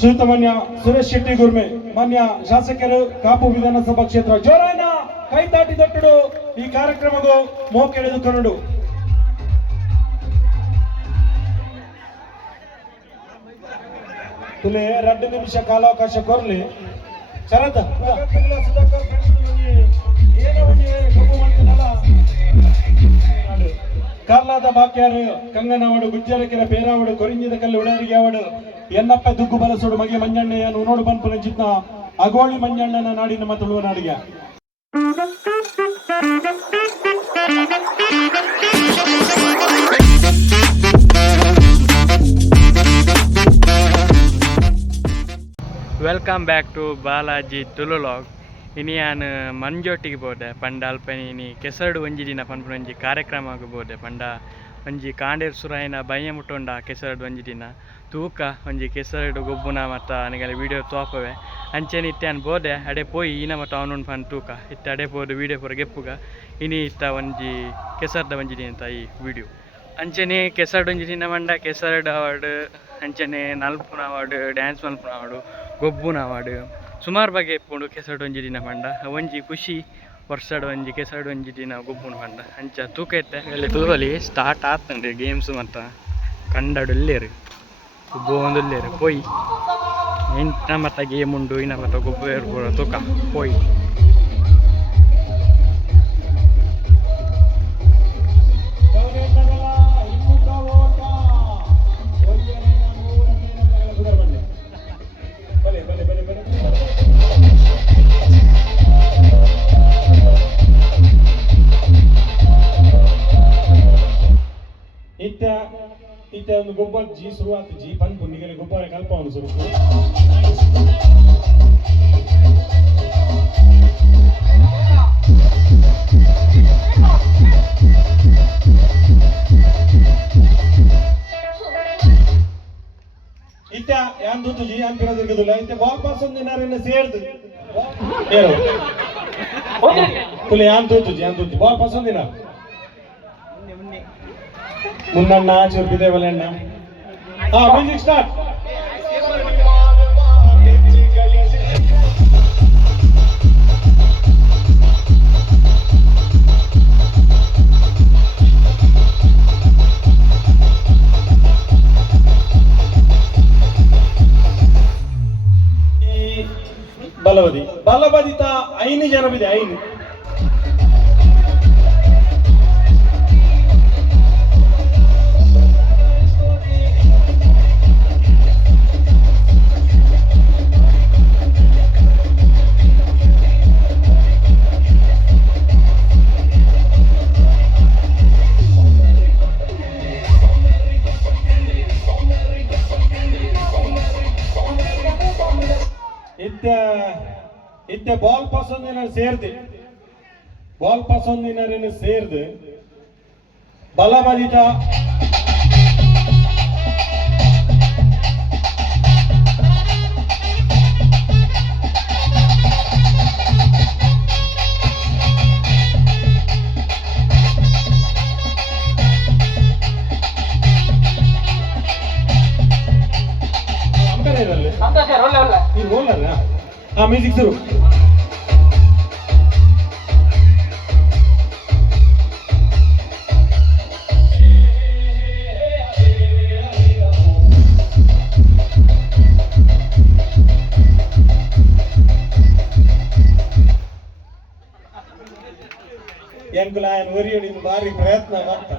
ಶ್ರೀಯುತ ಮಾನ್ಯ ಸುರೇಶ್ ಶೆಟ್ಟಿ ಗುರ್ಮೆ, ಮಾನ್ಯ ಶಾಸಕರು ಕಾಪು ವಿಧಾನಸಭಾ ಕ್ಷೇತ್ರ ಜೋರಾನ ಕೈತಾಟಿ ದೊಟ್ಟಡು ಈ ಕಾರ್ಯಕ್ರಮಗೂ ಮೋಕೆ ಎಳೆದುಕೊಂಡು ತುಲೆ 2 ನಿಮಿಷ ಕಾಲಾವಕಾಶ ಕೊರ್ಲಿ ಶರತ್ ಕಾರ್ಲಾದ ಬಾಕ್ಯಾರು ಕಂಗನವಾಡು ಗುಜ್ಜರಕೆರ ಪೇರಾವಡು ಕೊರಿಂಜಿದ ಕಲ್ಲು ಉಡಾರಿಗೆ ಅವಡು ಎನ್ನಪ್ಪ ದುಗ್ಗು ಬಲಸೋಡು ಮಗೆ ಮಂಜಣ್ಣಯ್ಯನು ನೋಡು ಬನ್ಪುನ ಜಿತ್ನ ಅಗೋಳಿ ಮಂಜಣ್ಣನ ನಾಡಿನ ಮತ್ತು ತುಳುವ ನಾಡಿಗೆ ವೆಲ್ಕಮ್ ಬ್ಯಾಕ್ ಟು ಬಾಲಾಜಿ ತುಳುಲಾಗ್. ಇನಿ ಯಾನ್ ಮಂಜೋಟಿಗೆ ಬೋದೆ ಪಂಡ ಅಲ್ಪನಿ ಇನಿ ಕೆಸರಡು ಒಂಜಿ ದಿನ ಪನ್ಪುನ ಒಂಜಿ ಕಾರ್ಯಕ್ರಮ ಆಗಬೋದೆ ಪಂಡ ಒಂಜಿ ಕಾಂಡೇರ್ ಸುರಾಯಿನ ಬಯ್ಯ ಮುಟ್ಟೊಂಡ ಕೆಸರಡು ಒಂಜಿ ದಿನ ತೂಕ ಒಂಜಿ ಕೆಸರಡು ಗೊಬ್ಬುನ ಮತ್ತು ನನಗೆಲ್ಲ ವೀಡಿಯೋ ತೋಪವೆ ಅಂಚೆನ ಇತ್ತಾನ್ ಬೋದೆ ಅಡೆ ಪೋಯಿ ಈನ ಮತ್ತು ಅವನು ಪನ್ ತೂಕ ಇತ್ತ ಅಡೆ ಪೋದು ವೀಡಿಯೋ ಪೂರ ಗೆಪ್ಪುಗ ಇನಿ ಇತ್ತ ಒಂಜಿ ಕೆಸರದ ಒಂಜಿ ದಿನ ಅಂತ ಈ ವಿಡಿಯೋ ಅಂಚನೆ ಕೆಸರಡು ಒಂಜಿ ದಿನ ಮಂಡ ಕೆಸರಡು ಅವಾರ್ಡ್ ಅಂಚನೆ ನಲ್ಪುನ ಅವಾರ್ಡ್ ಡ್ಯಾನ್ಸ್ ಮಲ್ಪುನ ಅವಾರ್ಡು ಗೊಬ್ಬುನ ಅವಾರ್ಡ್ ಸುಮಾರು ಬಗೆ ಇಪ್ಪುಂಡು ಕೆಸರಡು ಒಂಜಿ ದಿನ ಪಂಡ ಒಂಜಿ ಖುಷಿ ವರ್ಷಡ್ ಒಂಜಿ ಕೆಸರಡು ಒಂಜಿ ದಿನ ಗೊಬ್ಬುನ ಪಂಡ ಅಂಚ ತೂಕ ಎತ್ತೆ ಅಲ್ಲಿ ತೂರಲ್ಲಿ ಸ್ಟಾರ್ಟ್ ಆತಂಡ್ರಿ ಗೇಮ್ಸ್ ಮತ್ತು ಕಂಡಡು ಇಲ್ಲೇರು ಗೊಬ್ಬು ಒಂದು ಇಲ್ಲೇರು ಪೋಯಿ ಇಂಟ ಮತ್ತು ಗೇಮ್ ಉಂಡು ಇನ್ನ ಮತ್ತು ಗೊಬ್ಬು ಏರ್ಪುರ ತೂಕ ಪೋಯಿ ಇತ್ತ ಒಂದು ಗೊಬ್ಬರ ಜಿ ಶುರುವಾತು ಜಿ ಪನ್ಪು ನಿಗಲಿ ಗೊಬ್ಬರ ಕಲ್ಪ ಅವನು ಶುರು ಇತ್ತ ಯಾನ್ ದೂತು ಜಿ ಯಾನ್ ಪಿರೋದಿರ್ಗದಿಲ್ಲ ಇತ್ತ ಬಾಲ್ ಪಾಸ್ ಒಂದು ಏನಾರ ಸೇರ್ದು ಏನು ತುಲೆ ಯಾನ್ ದೂತು ಜಿ ಯಾನ್ ದೂತು ಬಾಲ್ ಪಾಸ್ ಒಂದಿನ ಮುನ್ನಣ್ಣ ಚುರ್ಪಿದೆ ಬಲಣ್ಣ ಮ್ಯೂಸಿಕ್ ಸ್ಟಾರ್ಟ್ ಬಲಬದಿ ಬಲಬದಿತ 5 ಜನ ಬಿದೆ 5 ಇತ್ತೆ ಬಾಲ್ ಪಾಸ್ ಒಂದಿನ ಸೇರ್ದೆ ಬಾಲ್ ಪಾಸ್ ಒಂದಿನ ಸೇರ್ದು ಬಲಬದಿತ ಮ್ಯೂಸಿಕ್ ಶುರು ಎಂಕುಲ ఆయన ಒರಿಯಡಿ ಭಾರಿ ಪ್ರಯತ್ನ ಮಾಡ್ತಾ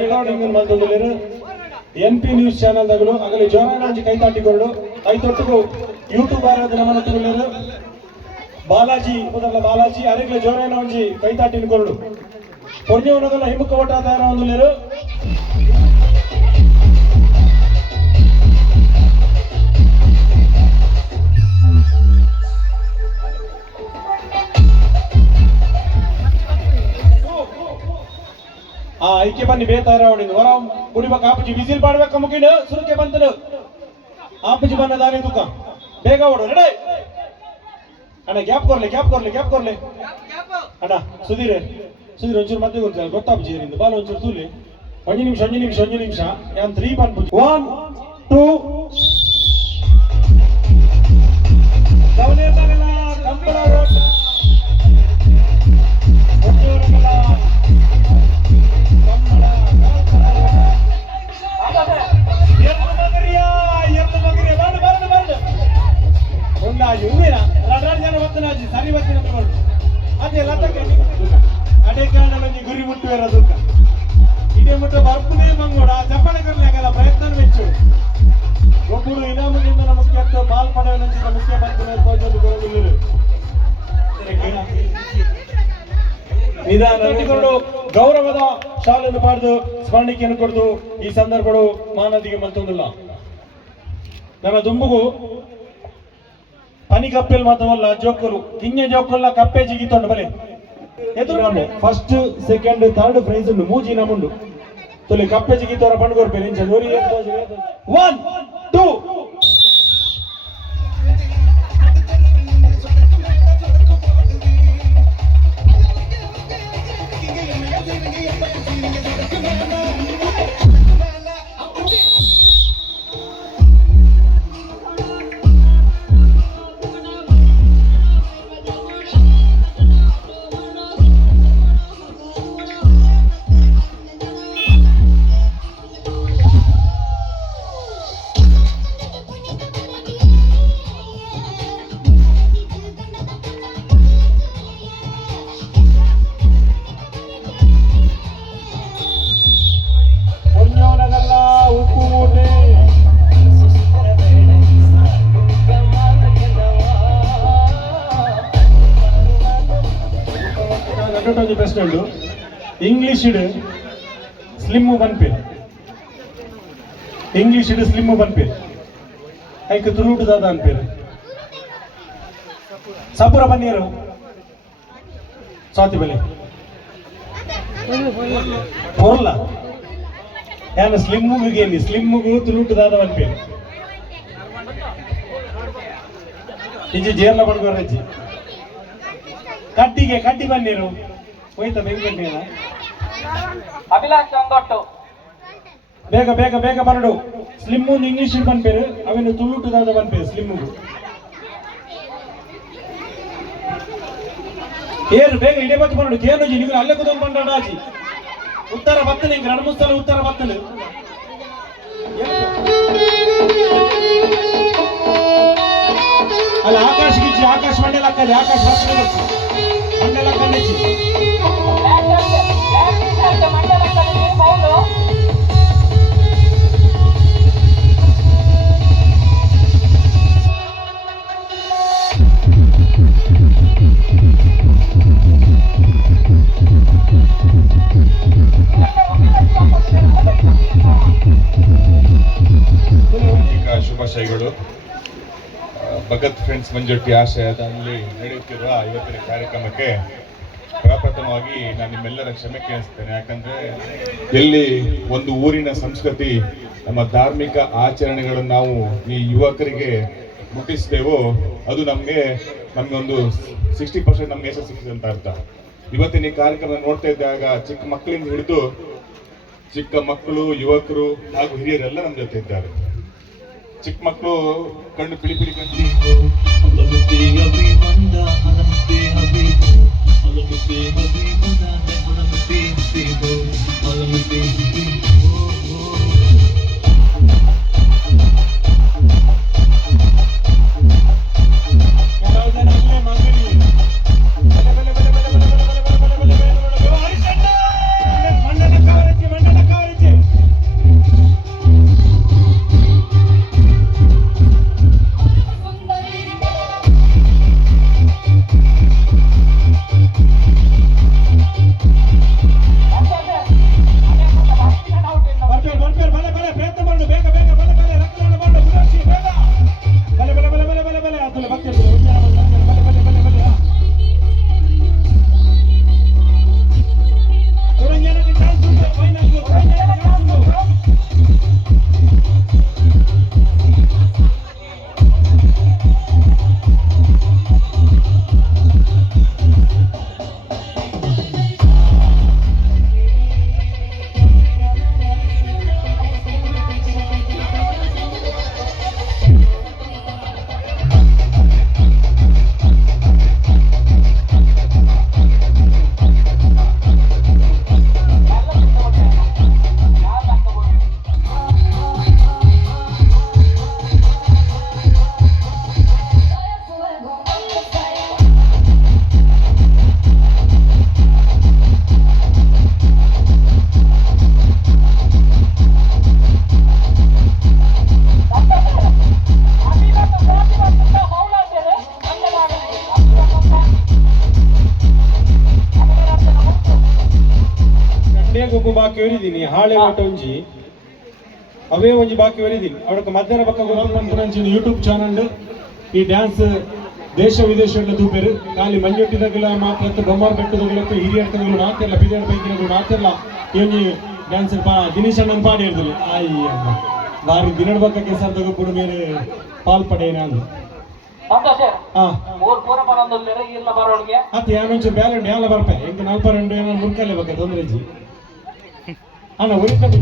ರೆಕಾರ್ಡಿಂಗ್ ಮಲ್ತೊಂದುಲ್ಲೆರ್ NP ನ್ಯೂಸ್ ಚಾನೆಲ್ ದಗಲು ಅಗಲಿ ಜೋರಾಣಾಂಜಿ ಕೈತಾಟಿಕೊಂಡು ಕೈತೊಟ್ಟುಗು ಯೂಟ್ಯೂಬ್ ಆರಾದ ನಮ್ಮನ ತುಗುಲ್ಲೆರ್ ಬಾಲಾಜಿ ಮೊದಲ ಬಾಲಾಜಿ ಅರೆಗ್ಲ ಜೋರಾಣ ಒಂಜಿ ಕೈತಾಟಿನ ಕೊರಡು ಪೊರ್ಜವನಗಲ ಹಿಮ್ಮುಖ ಓಟ ತಯಾರ ಒಂದುಲ್ಲೆರ್ ಐಕ್ಯ ಬನ್ನಿ ಬೇತಾರ ಅವನಿಂದ ಹೊರ ಕುಡಿಬೇಕು ಆಪುಜಿ ವಿಸಿಲ್ ಮಾಡ್ಬೇಕ ಮುಗಿಂಡು ಸುರುಕೆ ಬಂತನು ಆಪುಜಿ ಬನ್ನ ದಾರಿ ತುಕ ಬೇಗ ಓಡು ರೆಡಿ ಅಣ್ಣ ಗ್ಯಾಪ್ ಕೊರ್ಲಿ ಅಣ್ಣ ಸುಧೀರ್ ಒಂಚೂರು ಮತ್ತೆ ಗೊತ್ತಿಲ್ಲ ಗೊತ್ತಾಪುಜಿ ಏನಿಂದ ಬಾಲ್ ಒಂಚೂರು ತೂಲಿ ಒಂದು ನಿಮಿಷ ಯಾನ್ 3 ಬಂದ್ಬಿಟ್ಟು 1 2 ಗವನೇತಾಗಲ್ಲ ಕಂಬಳ ಓಟ ಸರಿ ಬರ್ತೀನಿ ಅದೇ ಅದೇ ಕಾರಣ ಗುರಿ ಮುಟ್ಟುವಿರೋದು ಇದೇ ಮುಟ್ಟು ಬರ್ಪುನೇ ಮಂಗೋಡ ಚಪ್ಪಳೆ ಕರ್ಲಾಗಲ್ಲ ಪ್ರಯತ್ನ ವೆಚ್ಚು ಒಬ್ಬರು ಇನಾಮದಿಂದ ಮುಖ್ಯ ಬಾಲ್ ಪಡೆಯುವಂತ ಮುಖ್ಯ ಬಂದು ನಿಧಾನ ಗೌರವದ ಶಾಲೆಯನ್ನು ಪಡೆದು ಸ್ಮರಣಿಕೆಯನ್ನು ಕೊಡ್ದು ಈ ಸಂದರ್ಭಗಳು ಮಾನದಿಗೆ ಮಲ್ತೊಂದಿಲ್ಲ ನನ್ನ ದುಂಬುಗು ಪನಿ ಕಪ್ಪೆಲ್ ಮಾತ್ರವಲ್ಲ ಜೋಕರು ಕಿಂಜ ಜೋಕಲ್ಲ ಕಪ್ಪೆ ಜಿಗಿತೊಂಡು ಬಲೆ ಎದುರು ಫಸ್ಟ್ ಸೆಕೆಂಡ್ ಥರ್ಡ್ ಪ್ರೈಸ್ ಉಂಡು ಮೂಜಿ ನಮುಂಡು ತೊಲೆ ಕಪ್ಪೆ ಜಿಗಿತೋರ ಪಂಡ್ಗೋರ್ಪೇರು ಇಂಚ ನೋರಿ 1 2 ಪ್ರೆಸಿಡೆಂಟ್ ಇಂಗ್ಲಿಷ್ ಸ್ಲಿಮ್ಮು ಬನ್ಪೇರು ಐಕ್ ತುಳುಟು ದಾದ ಅನ್ಪೇರು ಸಪುರ ಬನ್ನಿಯರು ಸ್ವಾತಿ ಬಲಿ ಪೊರ್ಲ ಯಾನ ಸ್ಲಿಮ್ಮುಗೂ ತುಳುಟು ದಾದ ಅನ್ಪೇರು ಇಜ್ಜಿ ಜೇರ್ಲ ಬಡ್ಗೋರಜ್ಜಿ ಕಡ್ಡಿ ಬನ್ನಿರು ಹೋಯ್ತಾ ಬೆಂಕಿ ಅಭಿಲಾಷ್ ಚಂಗೊಟ್ಟು ಬೇಗ ಬರಡು ಸ್ಲಿಮ್ಮು ಇಂಗ್ಲಿಷ್ ಬನ್ಪೇರು ಅವೇನು ತುಳುಟು ದಾದ ಬನ್ಪೇರು ಸ್ಲಿಮ್ಮುಗು ಏರು ಬೇಗ ಇಡೇ ಬತ್ತು ಬರಡು ಕೇನುಜಿ ನೀವು ಅಲ್ಲೇ ಕೂತ್ಕೊಂಡು ಬಂಡಾಜಿ ಉತ್ತರ ಬತ್ತನೆ ಎರಡು ಮೂರು ಸಲ ಉತ್ತರ ಬತ್ತನೆ ಅಲ್ಲ ಆಕಾಶ್ ಮಂಡಲ ಹಾಕದೆ ಆಕಾಶ್ ಮಂಡಲ ಕಣ್ಣೆಚ್ಚಿ ಶುಭಾಶಯಗಳು. ಭಗತ್ ಫ್ರೆಂಡ್ಸ್ ಮಂಜೊಟ್ಟಿ ಆಶಯದಲ್ಲಿ ನಡೆಯುತ್ತಿರುವ ಇವತ್ತಿನ ಕಾರ್ಯಕ್ರಮಕ್ಕೆ ಪ್ರಪ್ರಥಮವಾಗಿ ನಾನು ನಿಮ್ಮೆಲ್ಲರ ಕ್ಷಮೆ ಕೇಳಿಸ್ತೇನೆ. ಯಾಕಂದ್ರೆ ಎಲ್ಲಿ ಒಂದು ಊರಿನ ಸಂಸ್ಕೃತಿ, ನಮ್ಮ ಧಾರ್ಮಿಕ ಆಚರಣೆಗಳನ್ನು ನಾವು ಈ ಯುವಕರಿಗೆ ಮುಟ್ಟಿಸ್ತೇವೋ ಅದು ನಮಗೆ ಒಂದು 60% ನಮ್ಗೆ ಯಶಸ್ಸು ಸಿಕ್ಕಿದೆ ಅಂತ ಅರ್ಥ. ಇವತ್ತಿನ ಈ ಕಾರ್ಯಕ್ರಮ ನೋಡ್ತಾ ಇದ್ದಾಗ ಚಿಕ್ಕ ಮಕ್ಕಳಿಂದ ಹಿಡಿದು ಚಿಕ್ಕ ಮಕ್ಕಳು, ಯುವಕರು ಹಾಗೂ ಹಿರಿಯರೆಲ್ಲ ನಮ್ಮ ಜೊತೆ ಇದ್ದಾರೆ. ಚಿಕ್ಕ ಮಕ್ಕಳು ಕಣ್ಣು ಪಿಳಿ ಕಂಡು ಮಂಡಲ ಬಾಕಿ ಒರಿದೀನಿ ಹಾಳೆ ಮಟ್ಟ ಒಂಜಿ ಅವೇ ಒಂಜಿ ಬಾಕಿ ಒರಿದೀನಿ ಅವಳಕ್ಕೆ ಮಧ್ಯಾಹ್ನ ಪಕ್ಕ ಗೊತ್ತಿನ ಯೂಟ್ಯೂಬ್ ಚಾನಲ್ ಈ ಡ್ಯಾನ್ಸ್ ದೇಶ ವಿದೇಶಗಳ ತೂಪೇರು ಖಾಲಿ ಮಂಜೊಟ್ಟಿದಾಗಲ ಮಾತ್ರ ಬೊಮ್ಮಾರ್ ಬೆಟ್ಟದಾಗಲತ್ತು ಹಿರಿಯಡ್ಕಗಳು ಮಾತಿರಲ್ಲ ಪಿರಿಯಡ್ ಬೈಕಿನಗಳು ಮಾತಿರಲ್ಲ ಏನಿ ಡ್ಯಾನ್ಸ್ ದಿನೇಶ್ ಅಣ್ಣನ ಪಾಡಿ ಹೇಳ್ತೀನಿ ಅಯ್ಯ ಬಾರಿ ದಿನದ ಪಕ್ಕ ಕೆಸರು ತಗೋಬಿಡು ಬೇರೆ ಪಾಲ್ಪಡೇನ ಅಂದು ಅತ್ತೆ ಯಾನೊಂಚೂರು ಬ್ಯಾಲೆಂಡ್ ಎಲ್ಲ ಬರ್ಪೆ ಎಂಟು 42 ಏನೋ ಮುರ್ಕಲ್ಲೇ ಬೇಕಾ ತೊಂದರೆ ಜಿ ಅಣ್ಣ ಉಳಿಕೊಂಡು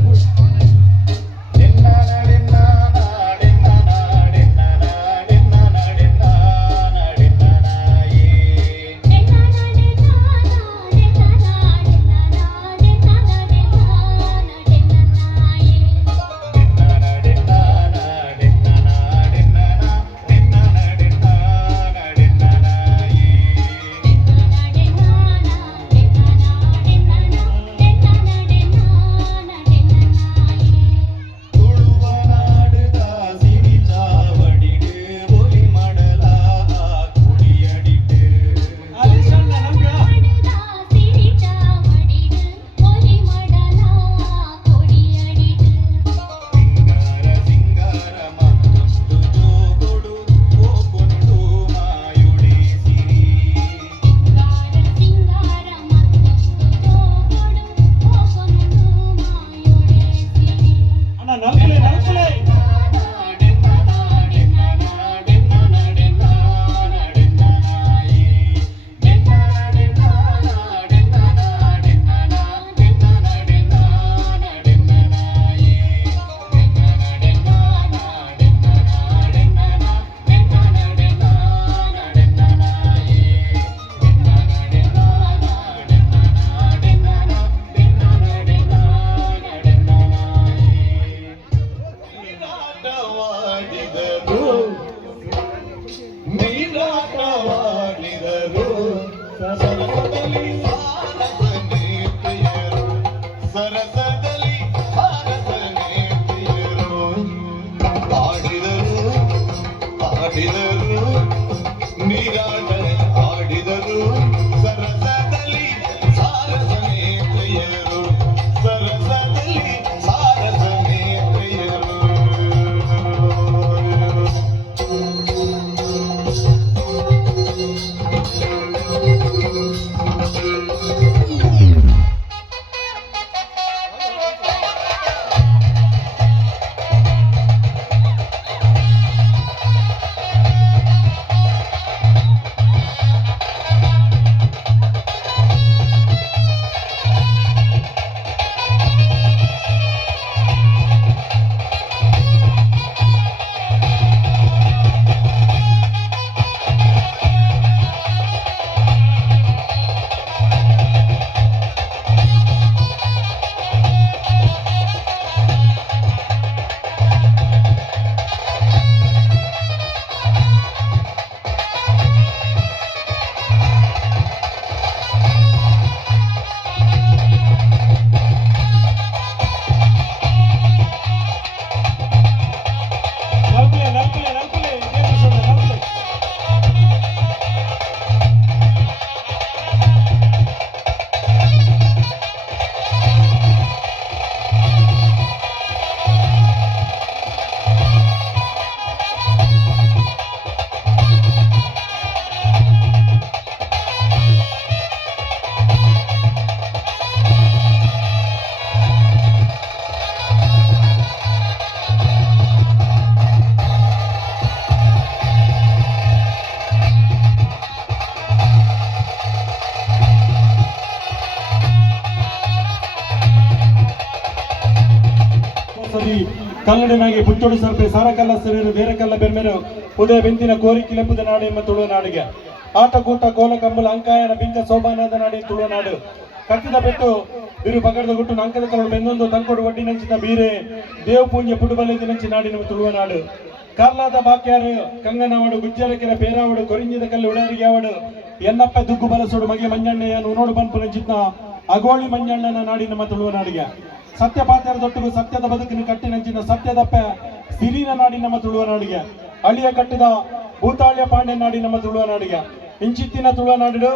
ಕಲ್ಲಡಿನಾಗಿ ಪುತ್ತೂಡು ಸರ್ಪೆ ಸಾರಕಲ್ಲ ಸರಿರು ಬೇರೆ ಕಲ್ಲ ಬೆರ್ಮೆರು ಉದಯ ಬೆಂತಿನ ಕೋರಿಕೆ ಲೆಪ್ಪದ ನಾಡು ಎಂಬ ತುಳುವ ನಾಡಿಗೆ ಆಟಕೂಟ ಕೋಲ ಕಂಬಲ ಅಂಕಾಯನ ಬಿಂಕ ಸೋಬಾನಾದ ನಾಡಿ ತುಳುವ ನಾಡು ಕಟ್ಟಿದ ಬೆಟ್ಟು ಬಿರು ಪಗಡದ ಗುಟ್ಟು ಅಂಕದ ಕರಡು ಬೆನ್ನೊಂದು ತಂಕೋಡು ಒಡ್ಡಿ ನಂಚಿನ ಬೀರೆ ದೇವ ಪೂಂಜೆ ಪುಡುಬಲ್ಲೆದು ನಂಚಿ ನಾಡಿನ ತುಳುವ ನಾಡು ಕಾರ್ಲಾದ ಬಾಕ್ಯಾರು ಕಂಗನವಾಡು ಗುಜ್ಜರಕೆರ ಪೇರಾವಡು ಕೊರಿಂಜಿದ ಕಲ್ಲು ಉಡಾರಿಗೆ ಆವಡು ಎನ್ನಪ್ಪ ದುಗ್ಗು ಬಲಸೋಡು ಮಗೆ ಮಂಜಣ್ಣಯ್ಯ ನೋಡು ಬನ್ಪು ನಂಚಿನ ಅಗೋಳಿ ಮಂಜಣ್ಣನ ನಾಡಿ ನಮ್ಮ ತುಳುವ ನಾಡಿಗೆ ಸತ್ಯಪಾತ್ಯರ ದೊಟ್ಟಿಗೂ ಸತ್ಯದ ಬದುಕಿನ ಕಟ್ಟಿ ನಂಚಿನ ಸತ್ಯದಪ್ಪ ಸಿರಿನ ನಾಡಿ ನಮ್ಮ ತುಳುವ ನಾಡಿಗೆ ಅಳಿಯ ಕಟ್ಟಿದ ಭೂತಾಳ್ಯ ಪಾಂಡ್ಯ ನಾಡಿ ನಮ್ಮ ತುಳುವ ನಾಡಿಗೆ ಇಂಚಿತ್ತಿನ ತುಳುನಾಡು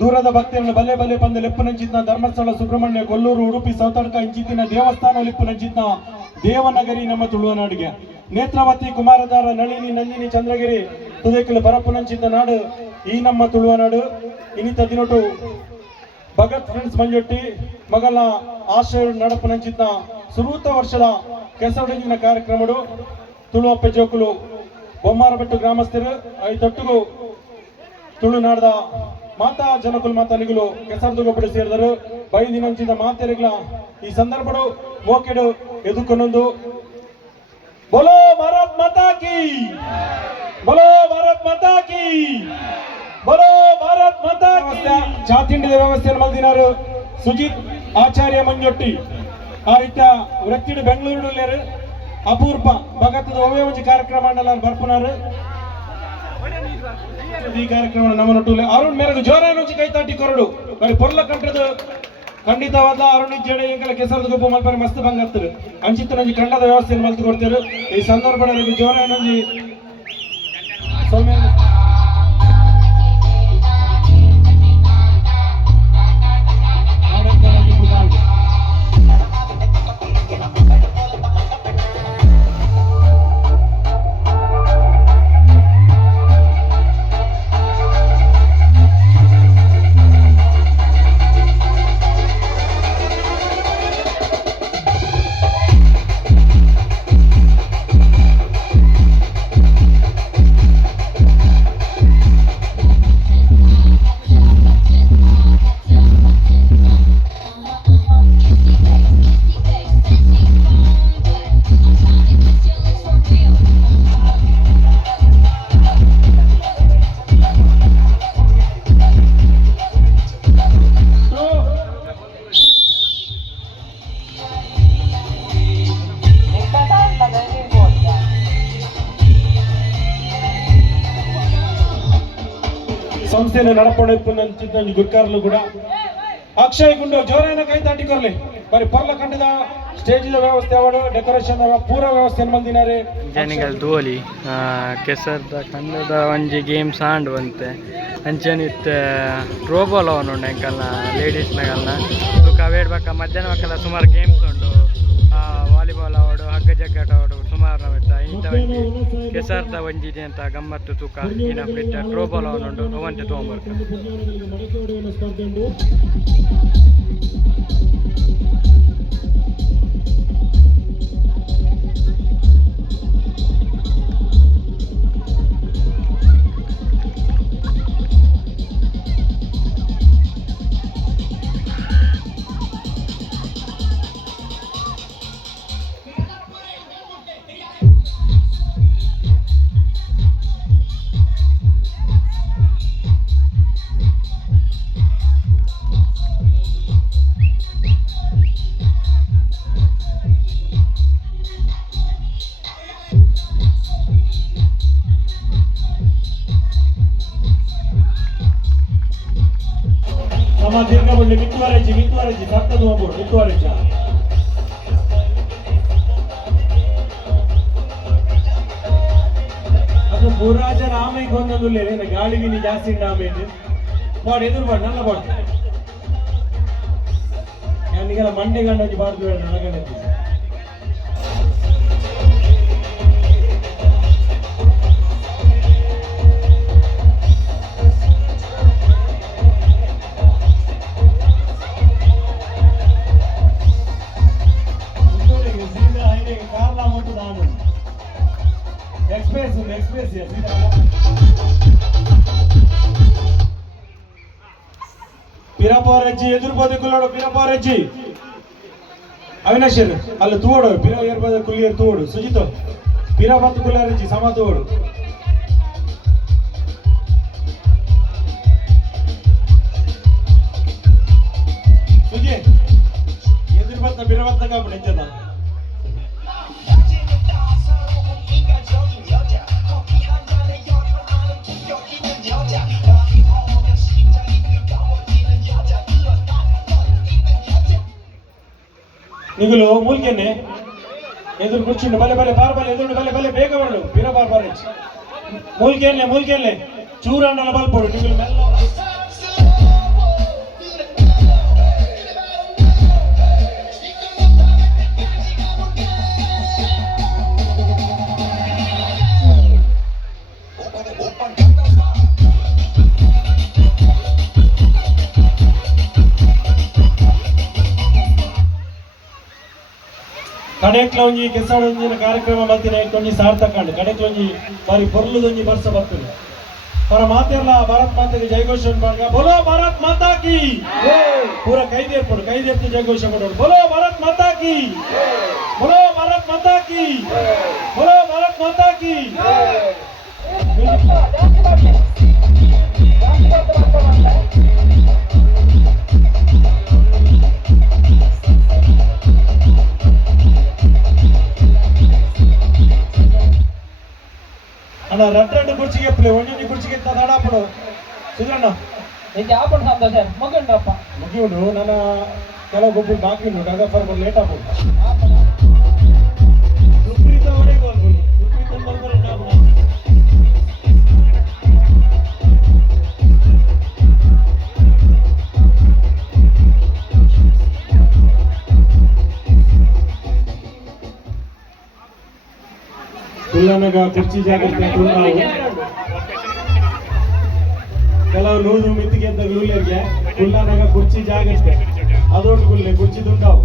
ದೂರದ ಭಕ್ತಿಯನ್ನು ಬಲ್ಲೆ ಬಲ್ಲೆ ಪಂದ ಲೆಪ್ಪುನಂಚಿತ್ನ ಧರ್ಮಸ್ಥಳ ಸುಬ್ರಹ್ಮಣ್ಯ ಕೊಲ್ಲೂರು ಉಡುಪಿ ಸೌತಡ್ಕ ಇಂಚಿತ್ತಿನ ದೇವಸ್ಥಾನ ಲಿಪ್ಪುನಂಚಿತ್ನ ದೇವನಗರಿ ನಮ್ಮ ತುಳುನಾಡಿಗೆ ನೇತ್ರಾವತಿ ಕುಮಾರಧಾರ ನಳಿನಿ ನಂದಿನಿ ಚಂದ್ರಗಿರಿ ತುದೇಕಲು ಬರಪ್ಪುನಂಚಿದ್ದ ನಾಡು ಈ ನಮ್ಮ ತುಳುನಾಡು ಇನ್ನಿತ ದಿನೊಟ್ಟು ಭಗತ್ ಫ್ರೆಂಡ್ಸ್ ಮಂಜೊಟ್ಟಿ ಮಗಲ ಆಶಯ ನಡಪುನಂಚಿದ್ದ ಸುರೂತ ವರ್ಷದ ಕೆಸರಡಿನ ಕಾರ್ಯಕ್ರಮಡು ತುಳುವಪ್ಪೆ ಜೋಕುಲು ಬೊಮ್ಮಾರಬೆಟ್ಟು ಗ್ರಾಮಸ್ಥರು ಐತೊಟ್ಟಿಗೂ ತುಳುನಾಡದ ಮಾತಾ ಜನಕುಲು ಮಾತಾಲಿಗಳು ಕೆಸರದುಗೊಬ್ಬಡಿ ಸೇರಿದರು ಬೈದಿನಂಚಿದ ಮಾತೆರಿಗಳ ಈ ಸಂದರ್ಭಡು ಮೋಕೆಡು ಎದುಕೊಂಡೊಂದು बोलो भारत माता की बोलो भारत माता की बोलो भारत माता की ಚಾತಿಂಡಿದ ವ್ಯವಸ್ಥೆಯನ್ನು ಮಲ್ದಿನಾರು ಸುಜಿತ್ ಆಚಾರ್ಯ ಮಂಜೊಟ್ಟಿ ಆ ರೀತಿಯ ವ್ಯಕ್ತಿಡು ಬೆಂಗಳೂರಿನಲ್ಲಿ ಅಪೂರ್ವ ಭಗತದ ಒವ್ವೆ ಒಂಜಿ ಕಾರ್ಯಕ್ರಮ ಮಂಡಲ ಬರ್ಪುನಾರು ಈ ಕಾರ್ಯಕ್ರಮ ನಮ್ಮ ನೊಟ್ಟು ಅರುಣ್ ಮೇರೆಗೆ ಜೋರಾಗಿ ನುಂಚಿ ಕೈತಾಟಿ ಕೊರಡು ಬರೀ ಪೊರ್ಲ ಕಂಠದ ಖಂಡಿತವಾದ ಅರುಣಿ ಜಡೆ ಎಂಕಲ ಕೆಸರದ ಗೊಬ್ಬ ಮಲ್ಪರೆ ಮಸ್ತ್ ಬಂಗತ್ತರು ಅಂಚಿತ್ತು ನಂಜಿ ಕಂಡದ ವ್ಯವಸ್ಥೆಯನ್ನು ಮಲ್ತು ಕೊಡ್ತಾರೆ ಈ ಸಂದರ್ಭದಲ್ಲಿ ಜೋರ ನಂಜಿ ಸೌಮ್ಯ ಸಂಸ್ಥೆಯನ್ನು ನಡಪಡಿಸಿದ ಗುರ್ಕಾರ್ಲು ಕೂಡ ಅಕ್ಷಯ್ ಗುಂಡು ಜೋರಾನ ಕೈ ತಾಟಿ ಕೊರ್ಲಿ ಬರೀ ಪರ್ಲ ಕಂಡದ ಸ್ಟೇಜ್ ವ್ಯವಸ್ಥೆ ಅವಡು ಡೆಕೋರೇಷನ್ ಪೂರ ವ್ಯವಸ್ಥೆಯನ್ನು ಮಂದಿನಾರೆ ಜನಿಗಲ್ ತೋಲಿ ಕೆಸರ್ದ ಕಂಡದ ಒಂಜಿ ಗೇಮ್ಸ್ ಆಂಡುವಂತೆ ಅಂಚನಿತ್ ರೋಬೋಲ್ ಅವನು ಉಂಡು ಎಂಕಲ್ನ ಲೇಡೀಸ್ನಾಗಲ್ನ ಕವೇಡ್ ಬಕ್ಕ ಮಧ್ಯಾಹ್ನ ಬಕ್ಕಲ್ಲ ಸುಮಾರು ಗೇಮ್ಸ್ ಉಂಡು ವಾಲಿಬಾಲ್ ಅವಡು ಹಗ್ಗ ಜಗ್ಗಾಟ ಅವಡು ಸುಮಾರು ಬಿಟ್ಟ ಇಂಥ ಒಂಜಿ ಕೆಸರ್ದ ಒಂಜಿದೆ ಅಂತ ಗಮ್ಮತ್ತು ತೂಕ ಇನ್ನ ಬಿಟ್ಟ ರೋಬೋಲ್ ಅವನುಂಡು ಅವಂತೆ ತೊಗೊಂಬರ್ಕ ದೀರ್ಘಬಳ್ಳಿ ಮಿತ್ತುವರೆಜ್ಜಿ ಸತ್ತದು ಹೋಗ್ಬೋದು ಮಿತ್ತುವರೆಜ್ಜ ಅದು ಪೂರಾಜರ ಆಮೆಗೆ ಒಂದೊಂದು ಗಾಳಿ ಗಿನಿ ಜಾಸ್ತಿ ಉಂಟು ಆಮೇಲೆ ಬಾಡ್ ಎದುರು ಬಾಡ್ ನಲ್ಲ ಬಾಡ್ ನನಗೆಲ್ಲ ಮಂಡೆ ಗಂಡಂಜಿ ಬಾರ್ದು ಹೇಳ ನನಗಂಡ ಎಕ್ಸ್ಪ್ರೆಸ್ ಪಿರಪಾರೆಜ್ಜಿ ಎದುರು ಬೋದೆ ಕುಲ್ಲೋಡು ಪಿರಪಾರೆಜ್ಜಿ ಅವಿನಾಶ್ ಅಲ್ಲಿ ತೂವಡು ಪಿರ ಏರ್ಬೋದ ಕುಲ್ಲಿಯರ್ ತೂವಡು ಸುಜಿತ್ ಪಿರ ಬತ್ತು ಕುಲ್ಲಾರೆಜ್ಜಿ ಸಮ ತೂವಡು ಸುಜಿ ಎದುರು ಬತ್ತ ಪಿರ ಬತ್ತ ಕಾಪು ಎಂಜದ ನಿಗಲು ಮೂಲ್ಕೆನ್ನೆ ಎದುರು ಕುರ್ಚಿಂಡು ಬಲೆ ಬಲೆ ಬಾರ್ ಬಲೆ ಎದುರು ಬಲೆ ಬಲೆ ಬೇಗ ಬರಲು ಪಿರ ಬಾರ್ ಬಾರ್ ಮೂಲ್ಕೆನ್ನೆ ಚೂರಂಡಲ ಬಲ್ಪಡು ನೀವು ಮೆಲ್ಲ ಕಡೆಕ್ಲ ಒಂಜಿ ಕೆಸಾಡ ಒಂಜಿನ ಕಾರ್ಯಕ್ರಮ ಮಲ್ತಿನ ಒಂಜಿ ಸಾರ್ಥಕಂಡು ಕಡೆಕ್ಲ ಒಂಜಿ ಬಾರಿ ಪೊರ್ಲುದೊಂಜಿ ವರ್ಷ ಬರ್ತದೆ ಪರ ಮಾತೆಲ್ಲ ಭಾರತ್ ಮಾತೆಗೆ ಜಯಘೋಷ ಮಾಡ್ಗ ಬೋಲೋ ಭಾರತ್ ಮಾತಾ ಕಿ ಪೂರ ಕೈದೇರ್ಪಡು ಕೈದೇರ್ತು ಜಯಘೋಷ ಮಾಡೋಡು ಬೋಲೋ ಭಾರತ್ ಮಾತಾ ಕಿ ಬೋಲೋ ಭಾರತ್ ಮಾತಾ ಕಿ ಬೋಲೋ ಭಾರತ್ ಮಾತಾ ಕಿ ಅಣ್ಣ రెండు ಕುರ್ಚಿಗೆ ಪ್ಲೇ ಒಂದೊಂದು ಕುರ್ಚಿಗೆ ತದಾಡಾಪಡು ಸುಧರಣ್ಣ ఇది ఆపండి సంతోషం ముగ్గండి అప్ప ಮುಗಿಯುಡು ನನ್ನ ಕೆಲವು ಗೊಬ್ಬರು ಬಾಕಿ ಉಂಟು ಗಂಗಾಫರ್ ಬಂದು ಲೇಟ್ ಆಗ್ಬೋದು ದುಪ್ರೀತವರೆಗೂ ಅನ್ಬೋದು ದುಪ್ರೀತ ಬಂದರೆ ಕುಲ್ಲನಗ ಕುರ್ಚಿ ಜಾಗ್ರತೆ ಕೆಲವು ಲೂಸು ಮಿತ್ತಿಗೆ ಅಂತ ರೂಲರ್ಗೆ ಕುಲ್ಲನಗ ಕುರ್ಚಿ ಜಾಗ್ರತೆ ಅದೊಂದು ಕುಲ್ಲೆ ಕುರ್ಚಿ ದುಂಡಾವು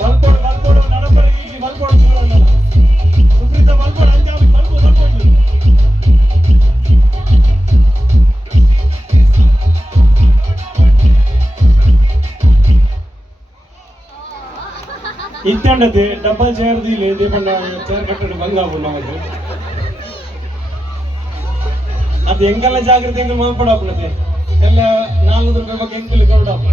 ಬಲ್ಪೋಡು ಬಲ್ಪೋಡು ನಡಪರಿಗೆ ಇಲ್ಲಿ ಬಲ್ಪೋಡು ಸುಪ್ರೀತ ಬಲ್ಪೋಡು ಅಂಜಾವಿ ಬಲ್ಪೋಡು ಬಲ್ಪೋಡು ಇತ್ತಂಡತೆ ಡಬ್ಬಲ್ ಚೇರ್ ದಿಲೆ ದೇಪಣ್ಣ ಚೇರ್ ಕಟ್ಟಡ ಬಂಗಾವು ನಮಗೆ ಅದು ಎಂಗೆಲ್ಲ ಜಾಗ್ರತೆ ಎಂಗೆ ಮಾಪಡಾಪನತೆ ಎಲ್ಲ 400 ರೂಪಾಯಿ ಬಗ್ಗೆ ಎಂಗೆಲ್ಲ ಕೊಡಾಪ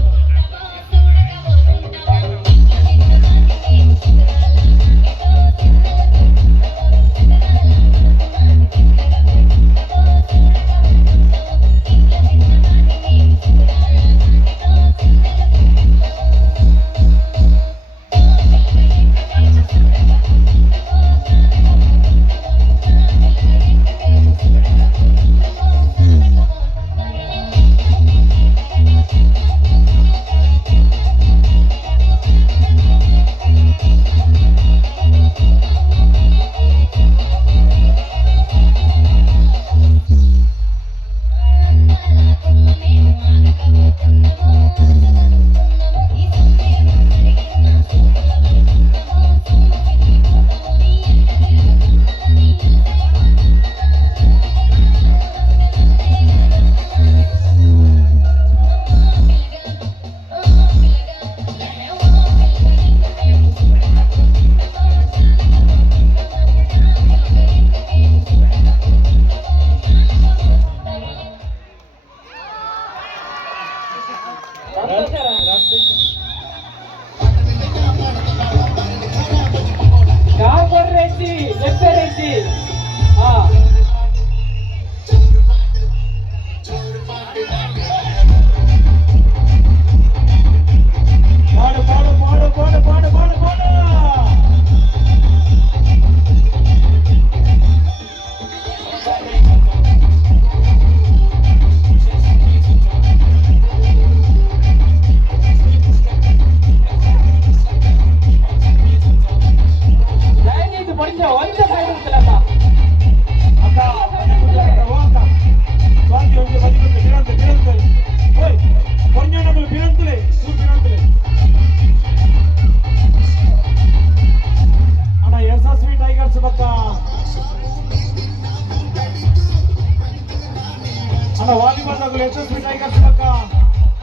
ಅಣ್ಣ ವಾಲಿಬಾಲ್ ಆಗಲಿ ಯಶಸ್ವಿ ಟೈಗರ್ಸ್ ಪಕ್ಕ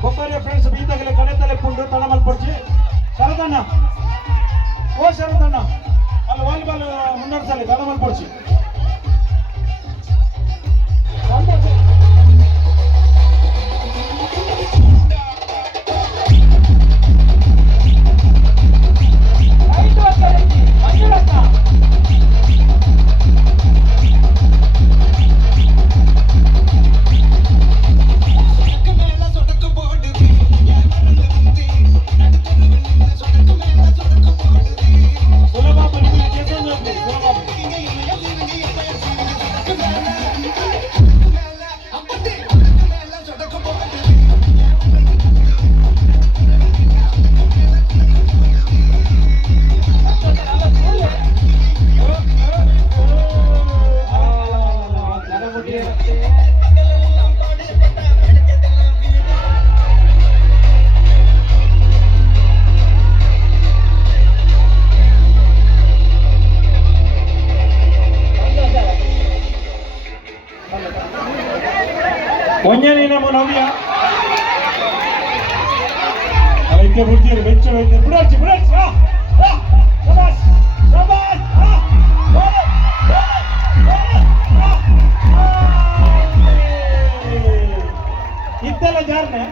ಕೊಬ್ಬರಿಯ ಫ್ರೆಂಡ್ಸ್ ಬೀದಾಗಲೇ ಕಡೆ ತಲೆ ಪುಂಡು ತಡ ಮಲ್ಪಡ್ಚಿ ಶರದಣ್ಣ ಓ ಶರದಣ್ಣ ಅಲ್ಲಿ ವಾಲಿಬಾಲ್ ಮುನ್ನಡೆಸಲಿ ತಡ ಮಲ್ಪಡ್ಚಿ ಸುಲಭ ಒಂಜನೇ ನಮ್ಮ ನವ್ಯ ಅದಕ್ಕೆ ಬುದ್ಧಿರು ಬೆಚ್ಚ ಬಿಡಾಡ್ಸಿ ಬಿಡಾಡ್ಸಿ ಶಬಾಷ್ ಶಬಾಷ್ ಇದ್ದೆಲ್ಲ ಜಾರನೆ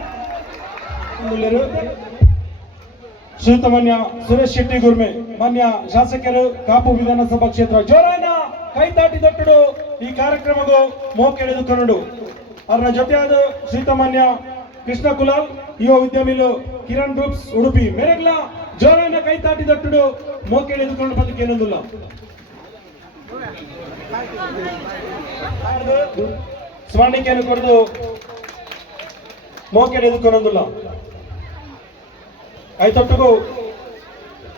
ಶ್ರೀಯುತ ಮಾನ್ಯ ಸುರೇಶ್ ಶೆಟ್ಟಿ ಗುರ್ಮೆ ಮಾನ್ಯ ಶಾಸಕರು ಕಾಪು ವಿಧಾನಸಭಾ ಕ್ಷೇತ್ರ ಜೋರಾನ ಕೈತಾಟಿ ದೊಟ್ಟಡು ಈ ಕಾರ್ಯಕ್ರಮಗೂ ಮೋಕೆ ಎಳೆದುಕೊಂಡು ಅವರ ಜೊತೆಯಾದ ಶ್ರೀಯುತ ಮಾನ್ಯ ಕೃಷ್ಣ ಕುಲಾಲ್ ಯುವ ಉದ್ಯಮಿಲು ಕಿರಣ್ ಗ್ರೂಪ್ಸ್ ಉಡುಪಿ ಮೇರೆಗ್ಲ ಜೋರಾನ ಕೈತಾಟಿ ದೊಟ್ಟಡು ಮೋಕೆ ಎಳೆದುಕೊಂಡು ಬದುಕು ಏನೊಂದಿಲ್ಲ ಸ್ಮರಣಿಕೆಯನ್ನು ಕೊಡದು ಮೋಕೆ ಎಳೆದುಕೊಳ್ಳೋದಿಲ್ಲ ಐತೊಟ್ಟಿಗೂ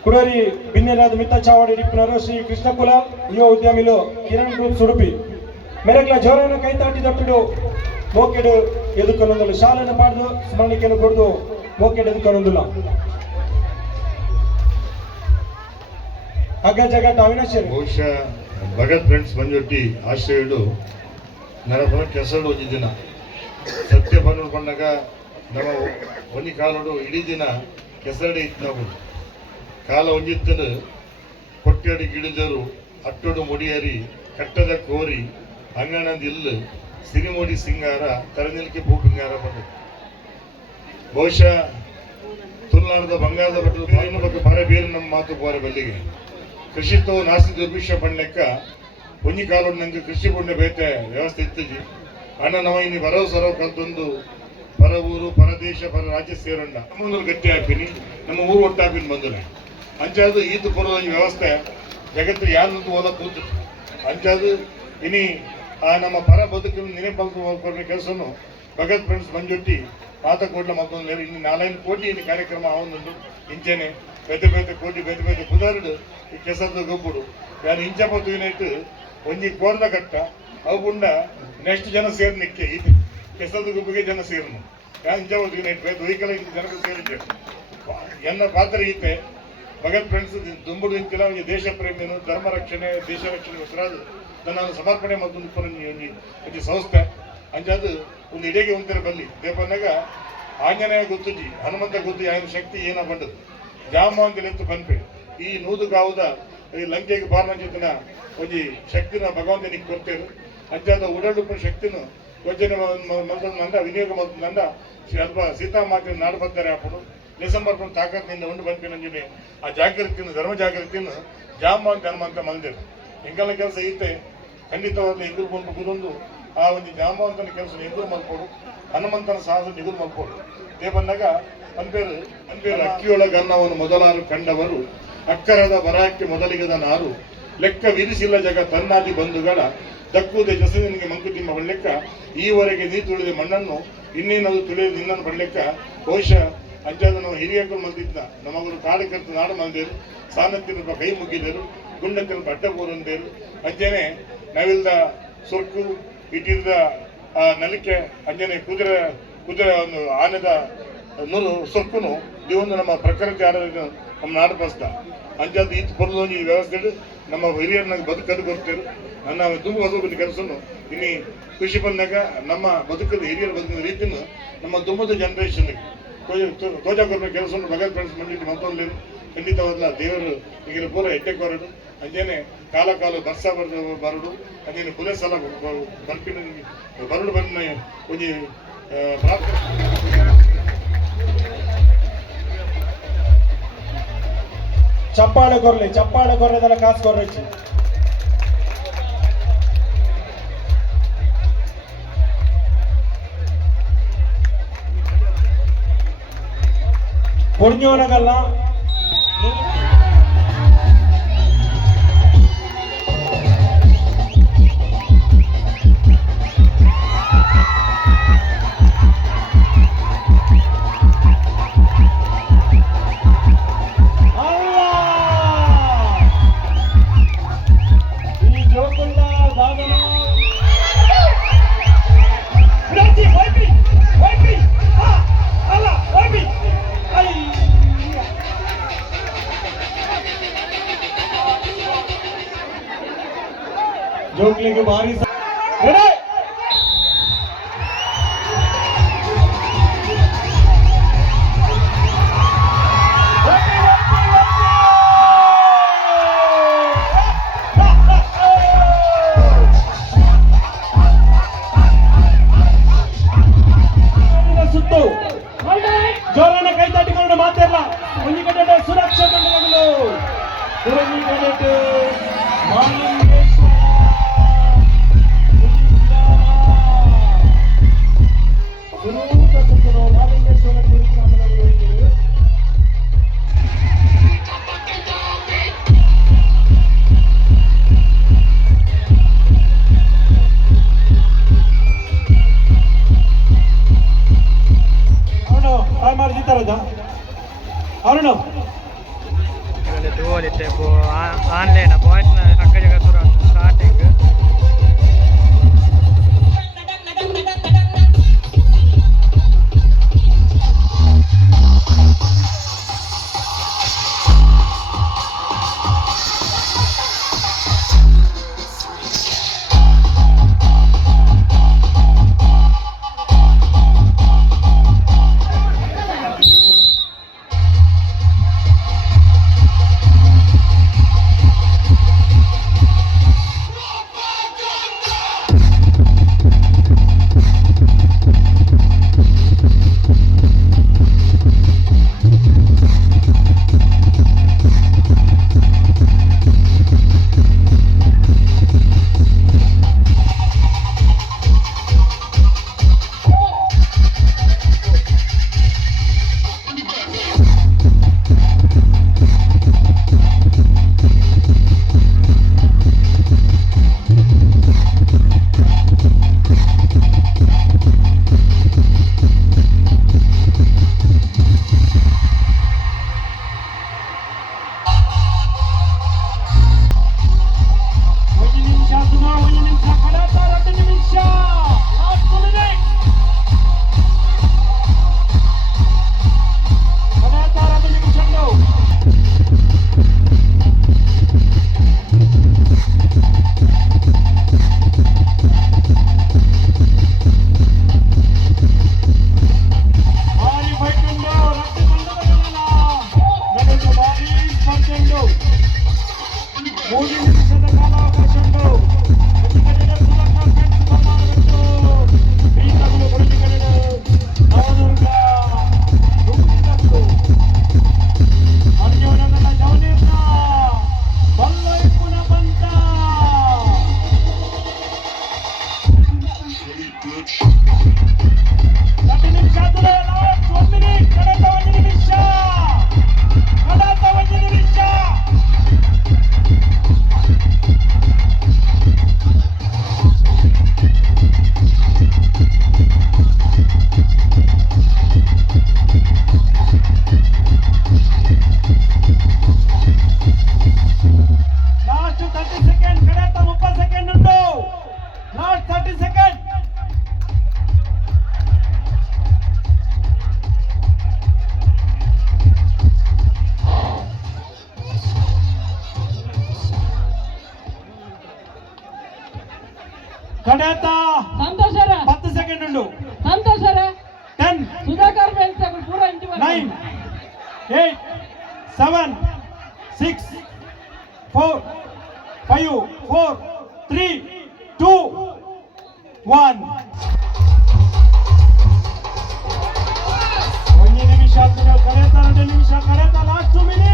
ಕುಡರಿ ಬಿನ್ನೆರಾದ ಮಿತ್ತ ಚಾವಡಿ ಡಿಪ್ನರು ಶ್ರೀ ಕೃಷ್ಣ ಕುಲಾಲ್ ಯುವ ಉದ್ಯಮಿಲು ಕಿರಣ್ ಗ್ರೂಪ್ಸ್ ಉಡುಪಿ ಮೇರೆಗ್ಲ ಜೋರಾನ ಕೈತಾಟಿ ದೊಟ್ಟಡು ಮೋಕೆಡು ಎದುಕೊಳ್ಳೊಂದಿಲ್ಲ ಶಾಲೆಯನ್ನು ಪಾಡ್ದು ಸ್ಮರಣಿಕೆಯನ್ನು ಕೊಡದು ಮೋಕೆಡು ಎದುಕೊಳ್ಳೊಂದಿಲ್ಲ ಹಗ್ಗ ಜಗತ್ತ ಅವಿನಾಶ್ ಬಹುಶಃ ಭಗತ್ ಫ್ರೆಂಡ್ಸ್ ಮಂಜೊಟ್ಟಿ ಆಶ್ರಯಡು ನರಪುರ ಕೆಸರು ಒಂಜಿ ದಿನ ಸತ್ಯ ಬನ್ನೂರು ಬಂದಾಗ ನಮ್ಮ ಒಂಜಿ ಕಾಲಡು ಇಡೀ ದಿನ ಕೆಸರಡೆ ಇತ್ತು ನಾವು ಕಾಲ ಒಂಜಿತ್ತನು ಕೊಟ್ಟಡಿ ಗಿಡಿದರು ಅಟ್ಟೊಡು ಮುಡಿಯರಿ ಕಟ್ಟದ ಕೋರಿ ಅಂಗಣದ ಇಲ್ಲು ಸಿರಿಮೋಡಿ ಸಿಂಗಾರ ತರನಿಲ್ಕೆ ಭೂಪಿಂಗಾರ ಬಂದು ಬಹುಶಃ ತುಳುನಾಡದ ಬಂಗಾರದ ಬಟ್ಟಲು ಬೇರಿನ ಬಗ್ಗೆ ಬರ ಬೇರೆ ನಮ್ಮ ಮಾತು ಬೋರೆ ಬಲ್ಲಿಗೆ ಕೃಷಿతో ನಾಸಿ ದುರ್ಭಿಕ್ಷ ಪಡ್ಲೆಕ್ಕ ಒಂಜಿ ಕಾಲೋಡು ನಂಗೆ ಕೃಷಿ ಪುಣ್ಯ ಬೇತೆ ವ್ಯವಸ್ಥೆ ಇತ್ತಜಿ ಅಣ್ಣ ನವೈನಿ ಬರವು ಸರವು ಕಲ್ತೊಂದು ಪರ ಊರು ಪರದೇಶ ಪರ ರಾಜ್ಯ ಸೇರಂಡ ನಮ್ಮೂರು ಗಟ್ಟಿ ಹಾಕಿನಿ ನಮ್ಮ ಊರು ಒಟ್ಟಾಪಿನ ಬಂದನೆ ಅಂಚಾದು ಈತ ಪುರದ ವ್ಯವಸ್ಥೆ ಜಗತ್ತು ಯಾರದ್ದು ಓದ ಕೂತು ಅಂಚಾದು ಇನಿ ಆ ನಮ್ಮ ಪರ ಬದುಕಿನ ನೆನಪಲ್ಪರ್ನ ಕೆಲಸನು ಭಗತ್ ಫ್ರೆಂಡ್ಸ್ ಮಂಜೊಟ್ಟಿ ಪಾತ ಕೋಟ್ಲ ಮತ್ತೊಂದು ಇನ್ನು 4 ಕೋಟಿ ಇನ್ನು ಕಾರ್ಯಕ್ರಮ ಅವನೊಂದು ಇಂಚೆನೆ ಬೇತೆ ಕೋಟಿ ಬೇತೆ ಕುದರ್ಡು ಈ ಕೆಸರದ ಗೊಬ್ಬುಡು ಯಾರು ಇಂಚಪತ್ತು ಯೂನಿಟ್ ಒಂಜಿ ಕೋರ್ದ ಕಟ್ಟ ಅವು ಪುಂಡ ನೆಕ್ಸ್ಟ್ ಜನ ಸೇರ್ ನಿಕ್ಕೆ ಇದು ಕೆಸರದ ಗುಂಪಿಗೆ ಜನ ಸೇರ್ನು ಯಾರು ಇಂಚಪತ್ತು ಯೂನಿಟ್ ಬೇರೆ ವೆಹಿಕಲ್ ಜನರು ಸೇರಿದ್ದೆ ಎನ್ನ ಪಾತ್ರ ಈತೆ ಭಗತ್ ಫ್ರೆಂಡ್ಸ್ ದುಂಬುಡು ಇಂತಿಲ್ಲ ಒಂದು ದೇಶ ಪ್ರೇಮಿಯನ್ನು ಧರ್ಮ ರಕ್ಷಣೆ ದೇಶ ರಕ್ಷಣೆ ಹೆಸರಾದ ತನ್ನನ್ನು ಸಮರ್ಪಣೆ ಮತ್ತು ಸಂಸ್ಥೆ ಅಂಚಾದು ಒಂದು ಇಡೆಗೆ ಒಂಥರ ಬಲ್ಲಿ ದೇಪನ್ನಾಗ ಆಂಜನೇಯ ಗೊತ್ತುಜಿ ಹನುಮಂತ ಗೊತ್ತು ఆయన ಶಕ್ತಿ ಏನ ಬಂದದ್ದು ಜಾಮಾಂತಿಲೆತ್ತು ಎತ್ತು ಬಂಪೆ ಈ ನೂದು ಗಾವುದ ಈ ಲಂಕೆಗೆ ಬಾರನ ಜೊತೆನ ಒಂಜಿ ಶಕ್ತಿನ ಭಗವಂತನಿಗೆ ಕೊಡ್ತೇರು ಅಂಚಾದ ಉಡಾಡುಪ ಶಕ್ತಿನ ಯೋಜನೆ ಮಂದ ವಿನಿಯೋಗ ಮಂದ ಸ್ವಲ್ಪ ಸೀತಾಮಾತೆ ನಾಡು ಬರ್ತಾರೆ ಅಪ್ಪನು ಡಿಸೆಂಬರ್ ತಾಕತ್ತಿನಿಂದ ಉಂಡು ಬಂಪಿನ ಆ ಜಾಗೃತಿಯನ್ನು ಧರ್ಮ ಜಾಗೃತಿಯನ್ನು ಜಾಮಾಂತ ಹನುಮಂತ ಮಂದಿರು ಎಂಗೆಲ್ಲ ಕೆಲಸ ಐತೆ ಖಂಡಿತವಾಗ್ಲೂ ಎದುರು ಬಂದು ಕುದೊಂದು ಆ ಒಂದು ಜಾಂಬವಂತನ ಕೆಲಸ ಎದುರು ಮಲ್ಪೋಡು ಹನುಮಂತನ ಸಾಹಸ ಎದುರು ಮಲ್ಪೋಡು ದೇ ಬಂದಾಗ ಅನ್ಪೇರು ಅಕ್ಕಿಯೊಳಗನ್ನವನ್ನು ಮೊದಲಾರು ಕಂಡವರು ಅಕ್ಕರದ ಬರಾಕ್ಕೆ ಮೊದಲಿಗದ ನಾರು ಲೆಕ್ಕ ವಿರಿಸಿಲ್ಲ ಜಗ ತನ್ನಾದಿ ಬಂಧುಗಳ ದಕ್ಕುವುದೇ ಜಸನಿಗೆ ಮಂಕುತಿಮ್ಮ ಬಳ್ಳೆಕ್ಕ ಈವರೆಗೆ ನೀ ತುಳಿದ ಮಣ್ಣನ್ನು ಇನ್ನೇನದು ತುಳಿದು ನಿನ್ನನ್ನು ಬಳ್ಳೆಕ್ಕ ಬಹುಶಃ ಅಂಚಾದ ನಾವು ಹಿರಿಯಕ್ಕಳು ಮಲ್ದಿದ್ದ ನಮಗರು ಕಾಡಕರ್ತ ನಾಡು ಮಲ್ದೇರು ಸಾನತ್ತಿನ ಕೈ ಮುಗಿದರು ಗುಂಡತ್ತಿನ ಬಡ್ಡ ಬೋರಂದೇರು ಅಂಜನೆ ನವಿಲ್ದ ಸೊಕ್ಕು ಇಟ್ಟಿದ್ದ ಆ ನಲಿಕೆ ಅಂಜನೆ ಕುದುರೆ ಒಂದು ಆನೆದ ನೂರು ಸೊಕ್ಕುನು ಇದೊಂದು ನಮ್ಮ ಪ್ರಕೃತಿ ಆಡೋದು ನಮ್ಮ ನಾಡು ಬಸ್ದ ಅಂಚಾದ ಈತ ಬರೋದು ಈ ವ್ಯವಸ್ಥೆ ನಮ್ಮ ಹಿರಿಯರನ್ನ ಬದುಕದು ಕೊಡ್ತೇವೆ ನನ್ನ ತುಂಬ ಹೊಸ ಕೆಲಸನು ಇನ್ನು ಕೃಷಿ ಬಂದಾಗ ನಮ್ಮ ಬದುಕದ ಹಿರಿಯರ ಬದುಕಿನ ರೀತಿಯನ್ನು ನಮ್ಮ ತುಂಬದ ಜನರೇಷನ್ಗೆ ತೋಜಾಕೊರ್ಮ ಕೆಲಸವನ್ನು ಭಗತ್ ಫ್ರೆಂಡ್ಸ್ ಮಂಡಿಟ್ಟು ಮತ್ತೊಂದು ಖಂಡಿತವಾದ ದೇವರು ಈಗಿನ ಪೂರ ಹೆಟ್ಟೆಗೆ ಹೊರಡು ಅಂಜೇನೆ ಕಾಲ ಬರ್ಸ ಬರಡು ಅಂಜೇನೆ ಪುಲೆ ಸಲ ಬರ್ಪಿನ ಬರಡು ಬಂದ ಒಂದು ಪ್ರಾರ್ಥನೆ ಚಪ್ಪಾಳೆ ಕೊರ್ಲೆದಲ್ಲ ಕಾಸು ಕೊರ್ರಚ್ಚಿ പൊടിഞ്ഞോനകല്ല ഈ ജോക്കുള്ള സാധന ಜೋಕ್ಲಿಗೆ ಭಾರಿ ನಿಮಿಷದ ಕಾಲಾವಕಾಶ ಉಂಟು. ಕಡೆ ಸುಧಾಕರ್ ಫ್ರೆಂಡ್ಸ್ ಬರಮಾಡಬೇಕು. ಬೀಸಗಳು ಬಡಗಿ ಕಡೆ ನವದುರ್ಗ ಅರ್ಜುನನ ಜವನೀರ್ನ ಬಲ್ಲ ಇಪ್ಪುನ ಬಂತ. ಪ್ರತಿ ನಿಮಿಷ ಆದ್ರೆ ಲಾಸ್ಟ್ 1 ಮಿನಿಟ್. ಕಡತ 1 ನಿಮಿಷ. ಕಡತ 1 ನಿಮಿಷ. Last 30 second. ಕಡತ 30 ಸೆಕೆಂಡ್ ಉಂಟು. Last 30 second. ಕಡತ ಸಂತೋಷರ 10 ಸೆಕೆಂಡ್ ಉಂಟು. ಸಂತೋಷರ 10 ಸುಧಾಕರ್ ಫ್ರೆಂಡ್ಸ್ ಪೂರ ಇಂಟಿ 9 8 7 6 4 5 4 3 2 1. 1 ನಿಮಿಷ ಆದ್ಮೇಲೆ ಕಡತ 2 ನಿಮಿಷ. ಕಡತ ಲಾಸ್ಟ್ 2 ಮಿನಿಟ್.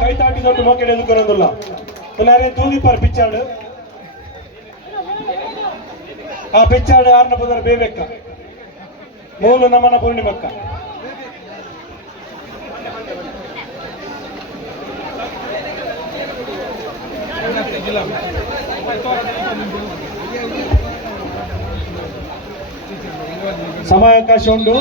ಕೈ ತಾಟಿ ದೊಡ್ಡ ಮಕ್ಕಳು ಎದುಕೊರೋದಿಲ್ಲ. ತುಲಾರೆ ತೂಗಿ ಪಾರ್ ಪಿಚ್ಚಾಡು ಆ ಪಿಚ್ಚಾಡು ಆರ್ನ ಪುದರ ಬೇಬೇಕ ಮೂಲು ನಮನ ಪೂರ್ಣಿಮಕ್ಕ. ಸಮಯಾವಕಾಶ ಉಂಟು.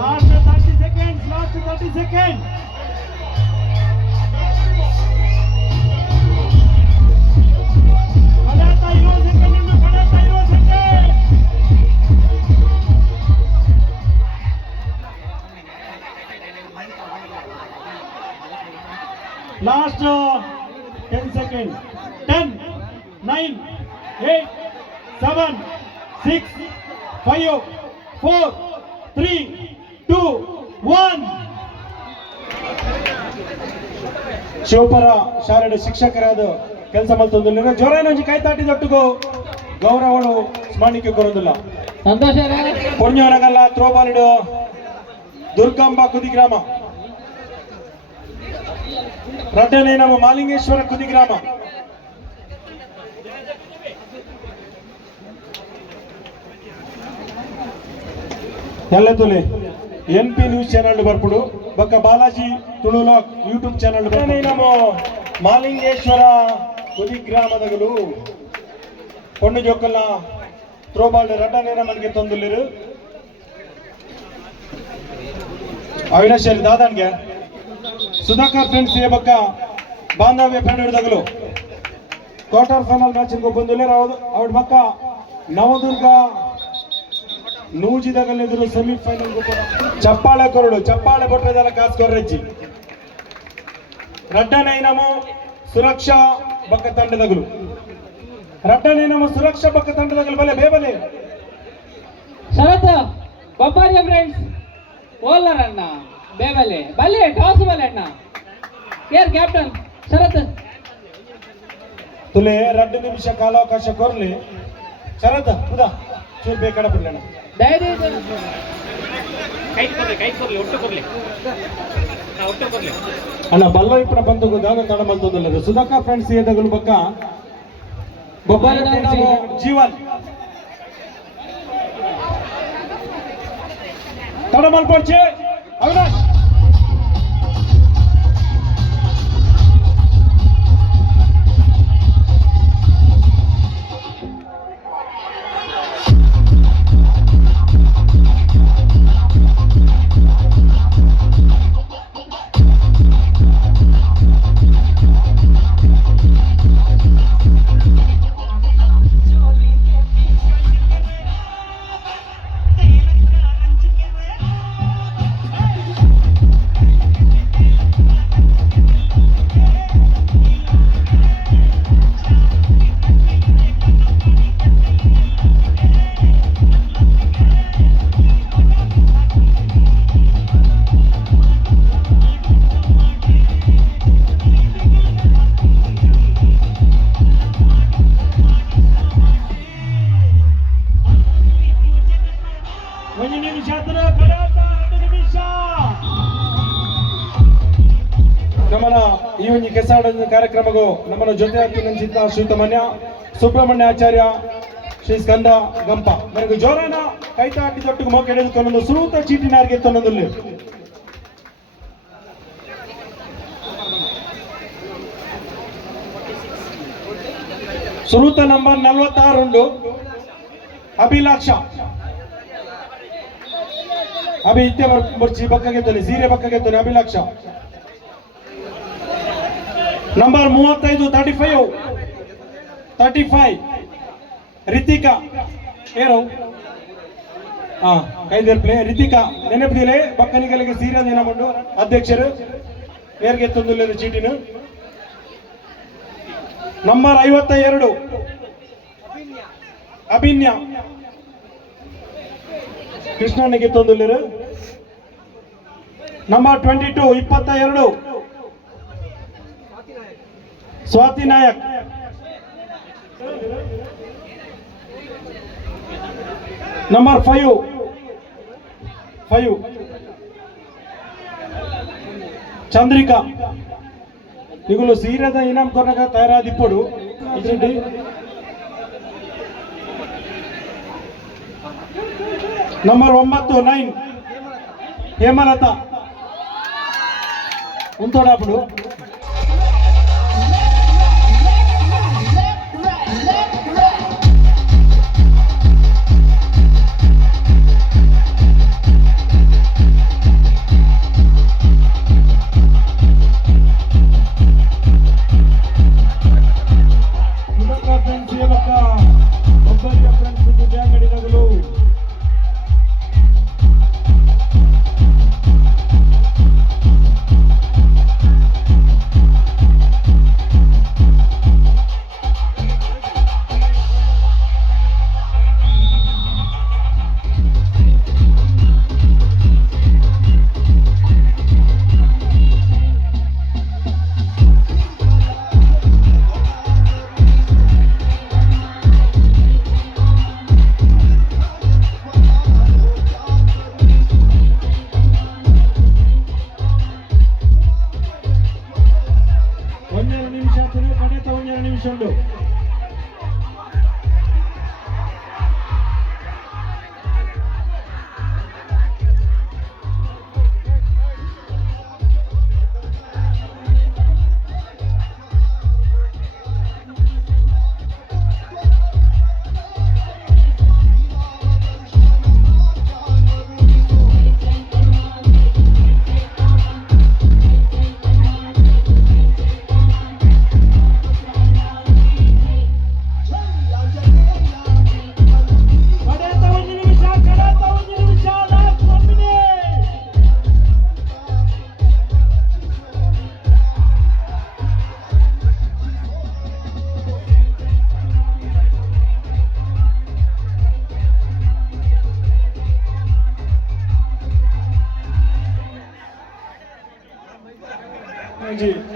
Last 30 seconds. Last 30 second. ಕಡತ 20 ಸೆಕೆಂಡ್ ಉಂಟು. ಕಡತ 20 ಸೆಕೆಂಡ್. Last 10 second. 10 9 8 7 6 5 4 3 2 1. ಶಿವಪರ ಶಾಲೆಯ ಶಿಕ್ಷಕರಾದ ಕೆಲಸ ಮಲ್ತೊಂದಿಲ್ಲ. ಜೋರಾನೊಂಜಿ ಕೈ ತಾಟಿ ದೊಟ್ಟುಗು ಗೌರವಗಳು ಸ್ಮರಣಿಕೆ ಕೊರೋದಿಲ್ಲ. ಸಂತೋಷರ ಪುಣ್ಯವನಗಲ್ಲ ತ್ರೋಬಾಲಿಡು ದುರ್ಗಾಂಬ ಕುದಿಗ್ರಾಮ. ರಡ್ಡನೆ ನಮ್ಮ ಮಾಲಿಂಗೇಶ್ವರ ಕುದಿಗ್ರಾಮ. ಎಲ್ಲ ತುಲೆ NP ನ್ಯೂಸ್ ಚಾನಲ್ ಬರ್ಪುಡು ಬಕ್ಕ ಬಾಲಾಜಿ ತುಳುಲಾಕ್ ಯೂಟ್ಯೂಬ್ ಚಾನಲ್ ನಮ್ಮ ಮಾಲಿಂಗೇಶ್ವರ ಕುದಿಗ್ರಾಮದಗಳು ಪೊಣ್ಣು ಜೋಕಲ್ಲ ತ್ರೋಬಾಲ್ ರಡ್ಡನೆ ನಮಗೆ ತೊಂದಿಲ್ಲಿರು. ಅವಿನಾಶ್ ದಾದಾನ್ಗೆ ಸುಧಾಕರ್ ಫ್ರೆಂಡ್ಸ್ ಏ ಬಕ್ಕ ಬಾಂಧವ್ಯ ಪೆಂಡಿಡದಗಲು ಕ್ವಾರ್ಟರ್ ಫೈನಲ್ ಮ್ಯಾಚ್ ಬಂದಿಲ್ಲ. ಅವ್ರ ಬಕ್ಕ ನವದುರ್ಗ ನೂಜಿದಗಲೆದುರು ಸೆಮಿಫೈನಲ್ ಚಪ್ಪಾಳೆ ಕೊರಡು ಚಪ್ಪಾಳೆ ಬೊಟ್ಟದಲ್ಲ ಕಾಸ್ಕೊರ್ರೆಜ್ಜಿ ರಡ್ಡನೈನಮು ಸುರಕ್ಷಾ ಬಕ್ಕ ತಂಡದಗಲು. ರಡ್ಡನೈನಮು ಸುರಕ್ಷಾ ಬಕ್ಕ ತಂಡದಗಲು ಬಲೆ ಬೇಬಲೆ ಶರತ್ ಬೊಬ್ಬಾರಿಯ ಫ್ರೆಂಡ್ಸ್ ಓಲರ್ ಅಣ್ಣ ಬೇಬಲೆ ಬಲೆ ಟಾಸ್ ಬಲೆ ಅಣ್ಣ ಕೇರ್ ಕ್ಯಾಪ್ಟನ್ ಶರತ್ ತುಲೆ 2 ನಿಮಿಷ ಕಾಲಾವಕಾಶ ಕೊರ್ಲಿ. ಶರತ್ ಉದಾ ಚೂರು ಬೇಕಡ ಬಿಡ್ಲಣ್ಣ. ಅಣ್ಣ ಬಲ್ಲ ಇಪ್ಪನ ಬಂದು ದಾಗ ತಡ ಮಲ್ತೋದಿಲ್ಲ. ಸುಧಾಕರ್ ಫ್ರೆಂಡ್ಸ್ ಏದಗಲು ಬಕ್ಕ ಬೊಬ್ಬಾರಿ ಜೀವನ್ ತಡ ಮಲ್ಪಡ್ಚೆ ಅವಿನಾಶ್ ನಮ್ಮನ ಈ ಒಂದು ಕೆಸಾಡ ಕಾರ್ಯಕ್ರಮಗೂ ನಮ್ಮನ ಜೊತೆ ಹತ್ತಿನ ಶ್ರೀತಮನ್ಯ ಸುಬ್ರಹ್ಮಣ್ಯ ಆಚಾರ್ಯ ಶ್ರೀ ಸ್ಕಂದ ಗಂಪ ನನಗೆ ಜೋರಾನ ಕೈತಾಟಿ ಜೊಟ್ಟಿಗೆ ಮೋಕೆ ಹಿಡಿದುಕೊಂಡು ಸುರೂತ ಚೀಟಿನಾರ್ಗೆ ತೊನ್ನೊಂದು ಸುರೂತ ನಂಬರ್ 46 ಅಭಿಲಾಕ್ಷ ಅಭಿ ಇತ್ತೆ ಬರ್ಚಿ ಬಕ್ಕಗೆತ್ತನೆ ಸೀರೆ ಬಕ್ಕಗೆತ್ತನೆ ಅಭಿಲಾಕ್ಷ ನಂಬರ್ 35 35 ರಿತಿಕಾ ಏರು ಕೈದೇರ್ಪ್ಲೆ ರಿತಿಕಾ ನೆನಪಿದಿಲೆ ಬಕ್ಕನಿಗಳಿಗೆ ಸೀರೆ ನೆನಮಂಡು ಅಧ್ಯಕ್ಷರು ನೇರ್ಗೆ ತಂದುಲ್ಲ ಚೀಟಿನ ನಂಬರ್ 52 ಅಭಿನ್ಯ ಕೃಷ್ಣನಿಗೆ ತಂದುಲ್ಲಿರು ನಂಬರ್ 22 ಸ್ವಾತಿ ನಾಯಕ್ ನಂಬರ್ 5 ಚಂದ್ರಿಕಾ ಇವುಗಳು ಸೀರೆದ ಇನಾಮ್ ಕೊರಗ ತಯಾರಾದಿಪ್ಪಡು ಇದ್ರಲ್ಲಿ ನಂಬರ್ 9 ಹೇಮಲತಾ ಉಂತೋಡಾಪಡು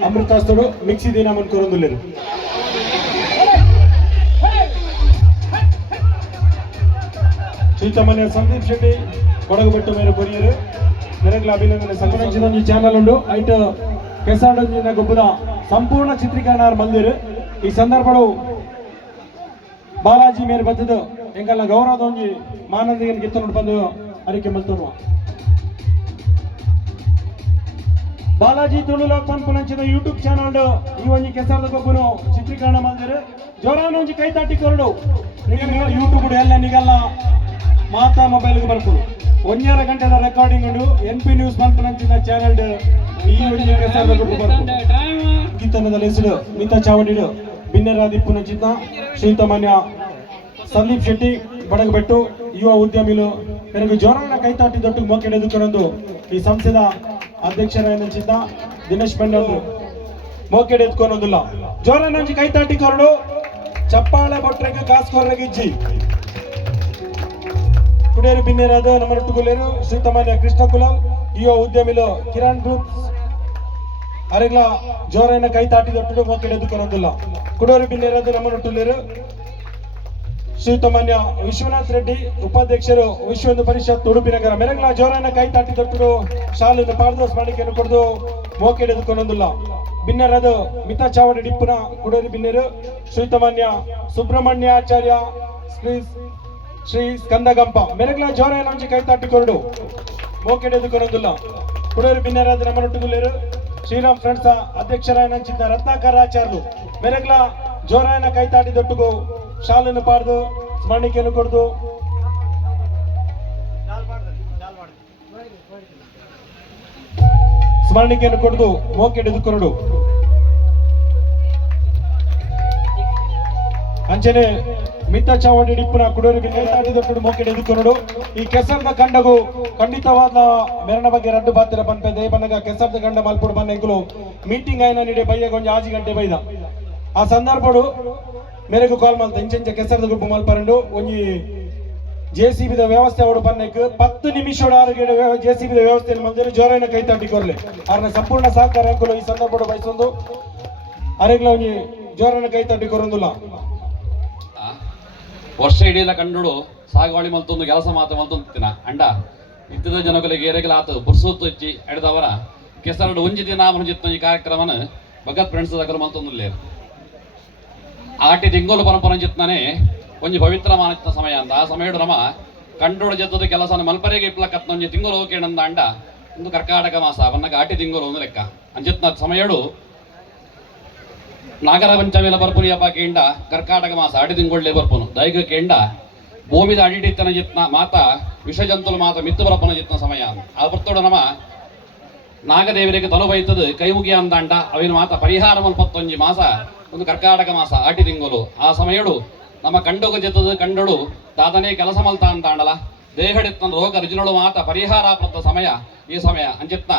ಅಮೃತಾಸ್ತುಡು ಮಿಕ್ಸಿ ದಿನ ಮನ್ಕೊರೊಂದುಲ್ಲೆರು ಶ್ರೀತಮನ್ಯ ಸಂದೀಪ್ ಶೆಟ್ಟಿ ಕೊಡಗು ಬೆಟ್ಟು ಮೇರೆ ಕೊರಿಯರು ನೆರಗ್ಲ ಅಭಿನಂದನೆ ಸಂಪೂರ್ಣ ಈ ಚಾನಲ್ ಉಂಡು ಐಟ್ ಕೆಸಾಡಂಜಿನ ಗೊಬ್ಬದ ಸಂಪೂರ್ಣ ಚಿತ್ರೀಕರಣ ಮಲ್ದಿರು ಈ ಸಂದರ್ಭಡು ಬಾಲಾಜಿ ಮೇರೆ ಬದ್ದದು ಎಂಕಲ್ಲ ಗೌರವದ ಒಂಜಿ ಮಾನಂದಿಗೆ ಗಿತ್ತು ಬಂದು ಅರಿಕೆ ಮಲ್ತೋನು ಬಾಲಾಜಿ ತುಳುಲಾಗ್ ಪನ್ಪುನಂಚಿನ ಯೂಟ್ಯೂಬ್ ಚಾನಲ್ ಈ ಒಂಜಿ ಕೆಸರದ ಗೊಬ್ಬನು ಚಿತ್ರೀಕರಣ ಮಾಡಿದ್ರೆ ಜೋರಾನ ಒಂಜಿ ಕೈ ತಟ್ಟಿ ಕೊರಡು ಯೂಟ್ಯೂಬ್ ಎಲ್ಲ ನಿಗಲ್ಲ ಮಾತಾ ಮೊಬೈಲ್ಗೆ ಬರ್ಕೊಂಡು 1.5 ಗಂಟೆದ ರೆಕಾರ್ಡಿಂಗ್ ಉಂಡು NP ನ್ಯೂಸ್ ಪನ್ಪುನಂಚಿನ ಚಾನಲ್ ಈ ಒಂಜಿ ಕೆಸರದ ಗೊಬ್ಬು ಬರ್ಕೊಂಡು ಗೀತನದ ಹೆಸರು ಮಿತಾ ಚಾವಡಿಡು ಬಿನ್ನೆರಾದಿಪ್ಪುನಂಚಿನ ಶ್ರೀತಮಾನ್ಯ ಸಂದೀಪ್ ಶೆಟ್ಟಿ ಬಡಗಬೆಟ್ಟು ಯುವ ಉದ್ಯಮಿಲು ನನಗೆ ಜೋರಾನ ಕೈತಾಟಿ ದೊಡ್ಡ ಮೋಕೆಡೆದುಕೊಂಡು ಈ ಸಂಸ್ಥೆದ ಅಧ್ಯಕ್ಷರಾಗಿದ್ದ ದಿನೇಶ್ ಬೆಂಡಲ್ರು ಮೋಕೆಡೆದುಕೊನೋದಿಲ್ಲ ಜೋರಾನ ಒಂಜಿ ಕೈತಾಟಿ ಕೊರಡು ಚಪ್ಪಾಳೆ ಬೊಟ್ರೆಗೆ ಕಾಸ್ಕೊರ್ರೆಗೆ ಇಜ್ಜಿ ಕುಡೇರು ಬಿನ್ನೆರಾದ ನಮ್ಮರೊಟ್ಟುಗುಲೇರು ಶ್ರೀತಮಾನ್ಯ ಕೃಷ್ಣ ಕುಲಾಲ್ ಯುವ ಉದ್ಯಮಿಲು ಕಿರಣ್ ಗ್ರೂಪ್ ಅರೆಗ್ಲ ಜೋರಾನ ಕೈತಾಟಿ ದೊಡ್ಡ ಮೋಕೆಡೆದುಕೊನೋದಿಲ್ಲ ಕುಡೇರು ಬಿನ್ನೆರಾದ ನಮ್ಮರೊಟ್ಟುಲೇರು ಶ್ರೀತಮಾನ್ಯ ವಿಶ್ವನಾಥ್ ರೆಡ್ಡಿ ಉಪಾಧ್ಯಕ್ಷರು ವಿಶ್ವ ಹಿಂದೂ ಪರಿಷತ್ ಉಡುಪಿ ನಗರ ಮೆರಗ್ಲ ಜೋರಾನ ಕೈ ತಾಟಿ ತೊಟ್ಟು ಶಾಲೆಯನ್ನು ಪಾಡ್ದೋಸ್ ಮಾಡಿಕೆಯನ್ನು ಕೊಡದು ಮೋಕೆಡೆದುಕೊಂಡೊಂದಿಲ್ಲ ಬಿನ್ನರದ ಮಿತಾ ಚಾವಡಿ ಡಿಪ್ಪುನ ಕುಡೇರಿ ಬಿನ್ನೆರು ಶ್ರೀತಮಾನ್ಯ ಸುಬ್ರಹ್ಮಣ್ಯಾಚಾರ್ಯ ಶ್ರೀ ಸ್ಕಂದಗಂಪ ಮೆರಗ್ಲ ಜೋರಾನ ಒಂಜಿ ಕೈ ತಾಟಿ ಕೊರಡು ಮೋಕೆಡೆದುಕೊಂಡೊಂದಿಲ್ಲ ಕುಡೇರಿ ಬಿನ್ನರಾದ ನಮ್ಮನೊಟ್ಟುಗುಲೇರು ಶ್ರೀರಾಮ್ ಫ್ರೆಂಡ್ಸ್ ಅಧ್ಯಕ್ಷರಾಯನಂಚಿದ್ದ ರತ್ನಾಕರ ಆಚಾರ್ಯರು ಮೆರಗ್ಲ ಜೋರಾಯನ ಕೈ ತಾಟಿ ದೊಟ್ಟುಗು ಶಾಲೆಯನ್ನು ಪಾಡ್ದು ಸ್ಮರಣಿಕೆಯನ್ನು ಕೊಡ್ದು ಸ್ಮರಣಿಕೆಯನ್ನು ಕೊಡ್ದು ಮೋಕೆಡೆದುಕೊಂಡು ಅಂಚನೆ ಮಿತಾ ಚಾವಡಿ ಡಿಪ್ಪುನ ಕುಡೂರಿಗೆ ನೇತಾಡಿದೊಟ್ಟು ಮೋಕೆಡೆದುಕೊಂಡು ಈ ಕೆಸರದ ಕಂಡಗು ಖಂಡಿತವಾದ ಮೆರಣ ಬಗ್ಗೆ ರಡ್ಡು ಬಾತಿರ ಪನ್ಪೆ ದೇವನಗ ಕೆಸರದ ಕಂಡ ಮಲ್ಪುಡು ಬನ್ನೆಂಕುಲು ಮೀಟಿಂಗ್ ಆಯ್ನ ನೀಡಿ ಬಯ್ಯಗೊಂಜಿ 6 ಗಂಟೆ ಬೈದ ಆ ಸಂದರ್ಭಡು ಮೇರೆಗೂ ಕಾಲ್ ಮಲ್ತ ಇಂಚೆಂಚ ಕೆಸರದ ಗುಂಪು ಮಲ್ಪರಂಡು ಒಂಜಿ JCB ವ್ಯವಸ್ಥೆ ಅವಡು ಪನ್ನಕ್ಕೆ 10 ನಿಮಿಷ 6 JCB ವ್ಯವಸ್ಥೆಯಲ್ಲಿ ಮಲ್ದರೆ ಜೋರಾನ ಕೈ ತಾಟಿ ಕೊರ್ಲೆ ಅವ್ರನ್ನ ಸಂಪೂರ್ಣ ಸಹಕಾರ ಅಂಕುಲು ಈ ಸಂದರ್ಭಡು ಬಯಸೊಂದು ಅರೆಗ್ಲ ಒಂಜಿ ಜೋರಾನ ಕೈ ತಾಟಿ ಕೊರೊಂದುಲ್ಲ ವರ್ಷ ಇಡೀಲ ಕಂಡುಡು ಸಾಗುವಳಿ ಮಲ್ತೊಂದು ಕೆಲಸ ಮಾತು ಮಲ್ತೊಂದಿನ ಅಂಡ ಇತ್ತಿದ ಜನಗಳಿಗೆ ಏರೆಗಲ ಆತು ಬುರ್ಸೂತು ಇಚ್ಚಿ ಎಡ್ದವರ ಕೆಸರಡು ಒಂಜಿ ದಿನ ಮುಂಜಿತ್ತ ಈ ಕಾರ್ಯಕ್ರಮನ ಭಗತ್ ಫ್ರೆಂಡ್ಸ್ ದಕ್ಕಲು ಮಲ್ತೊಂದುಲ್ಲೇರು ಆಟಿ ತಿಂಗೋಲು ಪರಂಪರಂಜಿತ್ನೇ ಒಂಜಿ ಪವಿತ್ರ ಮಾನಿತ್ತ ಸಮಯ ಅಂತ ಆ ಸಮಯಡು ನಮ ಕಂಡೋಡು ಜತ್ತದ ಕೆಲಸನ ಮಲ್ಪರೆಗೆ ಇಪ್ಲಕತ್ನ ಒಂಜಿ ತಿಂಗಳು ಹೋಗೇಣಂದ ಅಂಡ ಒಂದು ಕರ್ಕಾಟಕ ಮಾಸ ಅವನ್ನಾಗ ಆಟಿ ತಿಂಗೋಲು ಒಂದು ಲೆಕ್ಕ ಅಂಜಿತ್ನ ಸಮಯಡು ನಾಗರ ಪಂಚಮಿಲ ಬರ್ಪುನಿ ಹಬ್ಬ ಕೇಂಡ ಕರ್ಕಾಟಕ ಮಾಸ ಆಟಿ ತಿಂಗೊಳ್ಳೆ ಬರ್ಪುನು ದೈಗ ಕೇಂಡ ಭೂಮಿದ ಅಡಿಡಿತ್ತನ ಜಿತ್ನ ಮಾತ ವಿಷಜಂತುಲು ಮಾತ ಮಿತ್ತು ಬರಪನ ಜಿತ್ನ ಸಮಯ ಆ ಬರ್ತೋಡು ನಮ ನಾಗದೇವರಿಗೆ ತನು ಬೈತದ ಕೈ ಮುಗಿಯ ಅಂದಾಂಡ ಅವಿನ ಮಾತ ಪರಿಹಾರ ಮಲ್ಪತ್ತೊಂಜಿ ಮಾಸ ಒಂದು ಕರ್ಕಾಟಕ ಮಾಸ ಆಟಿ ತಿಂಗೋಲು ಆ ಸಮಯಡು ನಮ್ಮ ಕಂಡೋಗ ಜತ್ತದ ಕಂಡಳು ದಾದನೆ ಕೆಲಸ ಮಲ್ತ ಅಂತಾಂಡಲ ದೇಹಡಿತ್ತ ರೋಗ ರುಜಿನಳು ಮಾತ ಪರಿಹಾರ ಪತ್ತ ಸಮಯ ಈ ಸಮಯ ಅಂಚಿತ್ನ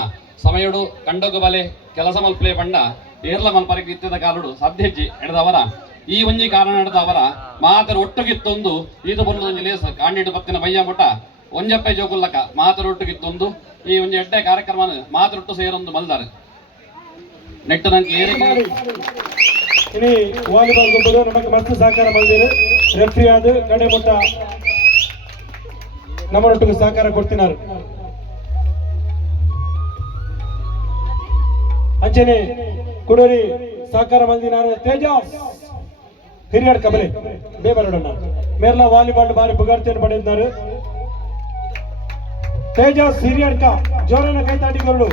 ಸಮಯಡು ಕಂಡೋಗ ಬಲೆ ಕೆಲಸ ಮಲ್ಪಲೆ ಬಂಡ ಏರ್ಲ ಮಲ್ಪರಿಗೆ ಇತ್ತಿದ ಕಾಲುಡು ಸಾಧ್ಯಜ್ಜಿ ಎಡದವರ ಈ ಒಂಜಿ ಕಾರಣ ನಡೆದವರ ಮಾತರ ಒಟ್ಟುಗಿತ್ತೊಂದು ಈತ ಬಂದು ಲೇಸ ಕಾಂಡಿಡು ಪತ್ತಿನ ಬಯ್ಯ ಮುಟ್ಟ ಒಂಜಪ್ಪೆ ಜೋಗುಲ್ಲಕ ಮಾತರ ಒಟ್ಟುಗಿತ್ತೊಂದು ಈ ಒಂಜಿ ಎಡ್ಡೆ ಕಾರ್ಯಕ್ರಮ ಮಾತರೊಟ್ಟು ಸೇರೊಂದು ಮಲ್ದಾರೆ ನೆಟ್ಟು ನಂಗೆ ಏರಿಕೆ ಇನಿ ವಾಲಿಬಾಲ್ ಗುಂಪುಡು ನಮಗೆ ಮಸ್ತ್ ಸಹಕಾರ ಮಲ್ದಿರು ರೆಫ್ರಿ ಆದ ಕಡೆ ಮುಟ್ಟ ನಮ್ಮನೊಟ್ಟಿಗೆ ಸಹಕಾರ ಕೊಡ್ತಿನಾರು ಅಂಚನೆ ಕುಡೂರಿ ಸಹಕಾರ ಮಲ್ದಿನಾರು ತೇಜಾಸ್ ಹಿರಿಯಡ್ ಕಬಲೆ ಬೇಬರಡನ್ನ ಮೇರ್ಲ ವಾಲಿಬಾಲ್ ಬಾರಿ ಪುಗಾರ್ತಿಯನ್ನು ಪಡೆದಿದ್ದಾರೆ ತೇಜಾಸ್ ಹಿರಿಯಡ್ಕ ಜೋರನ ಕೈ ತಾಟಿಕೊಂಡು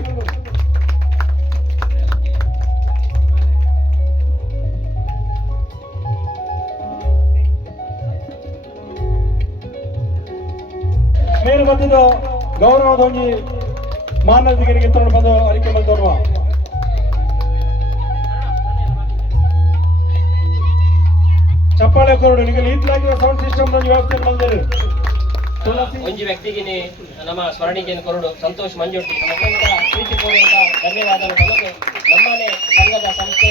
ಮೇರು ಬಂದಿದ್ದು ಗೌರವದ ಒಂಜಿ ಮಾನವದಿಗೆ ತಗೊಂಡು ಬಂದು ಅರಿಕೆ ಮಲ್ತೋಡುವ ಚಪ್ಪಾಳೆ ಕೊರಡು ನಿಮಗೆ ಈತ್ಲಾಗಿರುವ ಸೌಂಡ್ ಸಿಸ್ಟಮ್ ವ್ಯವಸ್ಥೆ ಮಲ್ದೇರು ಒಂಜಿ ವ್ಯಕ್ತಿಗೆ ನಮ್ಮ ಸ್ಮರಣಿಕೆಯನ್ನು ಕೊರಡು ಸಂತೋಷ್ ಮಂಜೋಟಿ ಅತ್ಯಂತ ಪ್ರೀತಿಪೂರ್ವಕ ಧನ್ಯವಾದಗಳು ನಮಗೆ ನಮ್ಮನೆ ಸಂಘದ ಸಂಸ್ಥೆ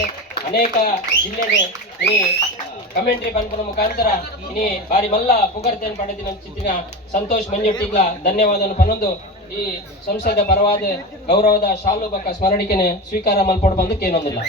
ಅನೇಕ ಜಿಲ್ಲೆಗೆ ಇನಿ ಕಮೆಂಟ್ರಿ ಪನ್ಪುನ ಮುಖಾಂತರ ಇನಿ ಬಾರಿ ಮಲ್ಲ ಪುಗರ್ತೆಯನ್ನು ಪಡೆದಿನ ಚಿತ್ತಿನ ಸಂತೋಷ್ ಮಂಜೊಟ್ಟಿಗ್ಲ ಧನ್ಯವಾದವನ್ನು ಪನ್ನೊಂದು ಈ ಸಂಸ್ಥೆದ ಪರವಾದ ಗೌರವದ ಶಾಲು ಬಕ್ಕ ಸ್ಮರಣಿಕೆನೆ ಸ್ವೀಕಾರ ಮಲ್ಪಡು ಬಂದಕ್ಕೆ ಏನೊಂದಿಲ್ಲ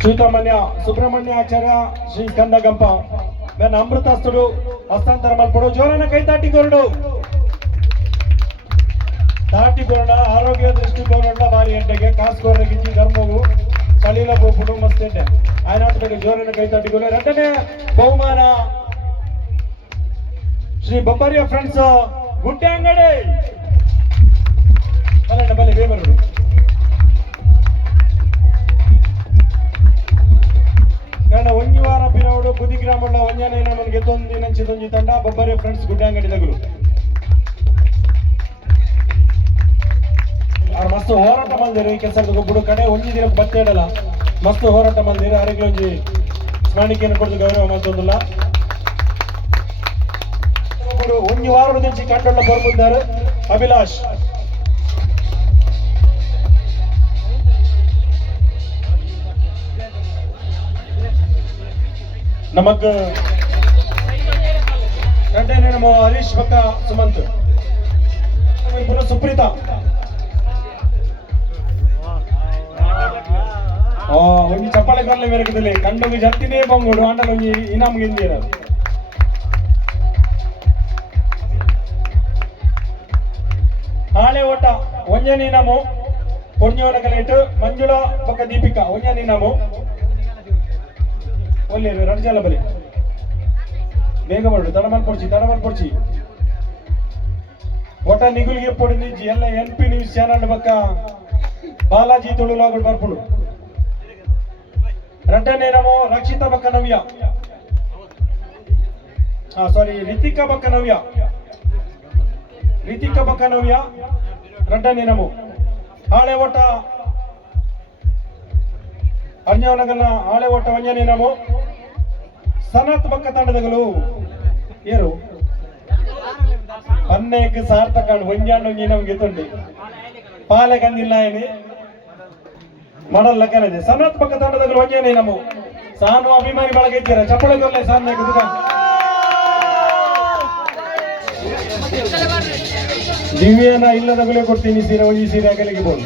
ಶ್ರೀತಮನ್ಯ ಸುಬ್ರಹ್ಮಣ್ಯ ಆಚಾರ್ಯ ಶ್ರೀ ಕಂದಗಂಪ ಬೆನ್ನ ಅಮೃತಸ್ಥರು ಹಸ್ತಾಂತರ ಮಲ್ಪಡು ಜೋರನ ಕೈತಾಟಿಕೊಂಡು ತಾಟಿಕೊಂಡ ಆರೋಗ್ಯ ದೃಷ್ಟಿಕೋನ ಭಾರಿ ಎಡ್ಡೆಗೆ ಕಾಸ್ಕೋರ ಗಿಜ್ಜಿ ಧರ್ಮವು ಕಲೀಲ ಬೋಪುಡು ಮಸ್ತೆಡ್ಡೆ ಆಯ್ನಾಟ ಬಗ್ಗೆ ಜೋರನ ಕೈತಾಟಿಕೊಂಡು ಎರಡನೇ ಬಹುಮಾನ ಶ್ರೀ ಬಬ್ಬರಿಯ ಫ್ರೆಂಡ್ಸ್ ಗುಡ್ಡೆ ಅಂಗಡಿ ಬಲಣ್ಣ ಬಲೆ ಬೇಬರು ಕಾರಣ ಒಂಜಿ ವಾರ ಪಿನವಡು ಬುದಿ ಗ್ರಾಮಗಳ ಒಂಜಾನೆ ನಮಗೆ ಗೆದ್ದೊಂದಿನಂಚಿದೊಂಜಿ ತಂಡ ಬಬ್ಬರಿಯ ಫ್ರೆಂಡ್ಸ್ ಗುಡ್ಡೆ ಅಂಗಡಿ ತಗುಲು ಅವ್ರು ಮಸ್ತ್ ಹೋರಾಟ ಮಾಡಿದ್ರು ಈ ಕೆಲಸದ ಒಬ್ಬರು ಕಡೆ ಒಂಜಿ ದಿನಕ್ಕೆ ಬತ್ತೆ ಇಡಲ್ಲ ಮಸ್ತ್ ಹೋರಾಟ ಮಾಡಿದ್ರು ಅವರಿಗೆ ಒಂಜಿ ಸ್ಮರಣಿಕೆಯನ್ನು ಕೊಡದು ಗೌರವ ಮಾಡ್ತೊಂದಿಲ್ಲ ಒಬ್ಬರು ಒಂಜಿ ವಾರದ ದಿಂಚಿ ಕಂಡುಳ್ಳ ಬರ್ಬಿದ್ದಾರೆ ಅಭಿಲಾಷ್ ನಮಕ್ ಗಂಟೆನೆ ನಮ್ಮ ಹರೀಶ್ ಪಕ್ಕ ಸುಮಂತ್ ಪುನಃ ಸುಪ್ರೀತಾ ಒಂಜಿ ಚಪ್ಪಾಳೆ ಕರ್ಲೆ ಮೆರಕದಲ್ಲಿ ಕಂಡೋಗಿ ಜತ್ತಿನೇ ಬಂಗೋಡು ಆಂಡಲ್ ಒಂಜಿ ಇನಾಮ್ ಗೆಂದಿರ ಹಾಳೆ ಓಟ ಒಂಜನೆ ಇನಾಮು ಪೊರ್ഞ്ഞೋನ ಕಲೆಟ್ ಮಂಜುಳಾ ಪಕ್ಕ ದೀಪಿಕಾ ಒಂಜನೆ ಇನಾಮು ಒಳ್ಳೆ ರಡ್ಜಾಲ ಬಲಿ ಬೇಗ ಮಾಡು ತಡಮಲ್ ಪೊಡ್ಚಿ ಒಟ ನಿಗುಲಿಗೆ ಪೊಡಿಂದಿ ಎಲ್ಲ NP ನ್ಯೂಸ್ ಚಾನಲ್ ಬಕ್ಕ ಬಾಲಾಜಿ ತುಳುಲಾಗುಡು ಬರ್ಪುಡು ರಡ್ಡನೇ ನಮೋ ರಕ್ಷಿತಾ ಬಕ್ಕ ನವ್ಯ ರಿತಿಕಾ ಬಕ್ಕ ನವ್ಯ ರಡ್ಡನೇ ನಮೋ ಹಾಳೆ ಓಟ ಅರ್ಜವನಗನ ಹಾಳೆ ಓಟ ವಂಜನೆ ನಮೋ ಸನತ್ ಬಕ್ಕ ತಂಡದಗಳು ಏರು ಪನ್ನೆಗೆ ಸಾರ್ಥಕ ಒಂಜಾಂಡೊಂಜಿ ನಮ್ಗೆ ತೊಂಡಿ ಪಾಲೆ ಕಂದಿಲ್ಲ ಏನಿ ಮಾಡಲ್ಲ ಕನದೆ ಸನತ್ ಪಕ್ಕ ತಂಡದಗಳು ಒಂಜನೆ ನಮೋ ಸಾನು ಅಭಿಮಾನಿ ಬಳಗ ಇದ್ದೀರ ಚಪ್ಪಳೆ ಕೊರ್ಲೆ ಸಾನ್ನ ಕುದುಕ ದಿವ್ಯನ ಇಲ್ಲದ ಬೆಲೆ ಕೊಡ್ತೀನಿ ಸೀರೆ ಒಂಜಿ ಸೀರೆ ಅಗಲಿಗೆ ಬೋದು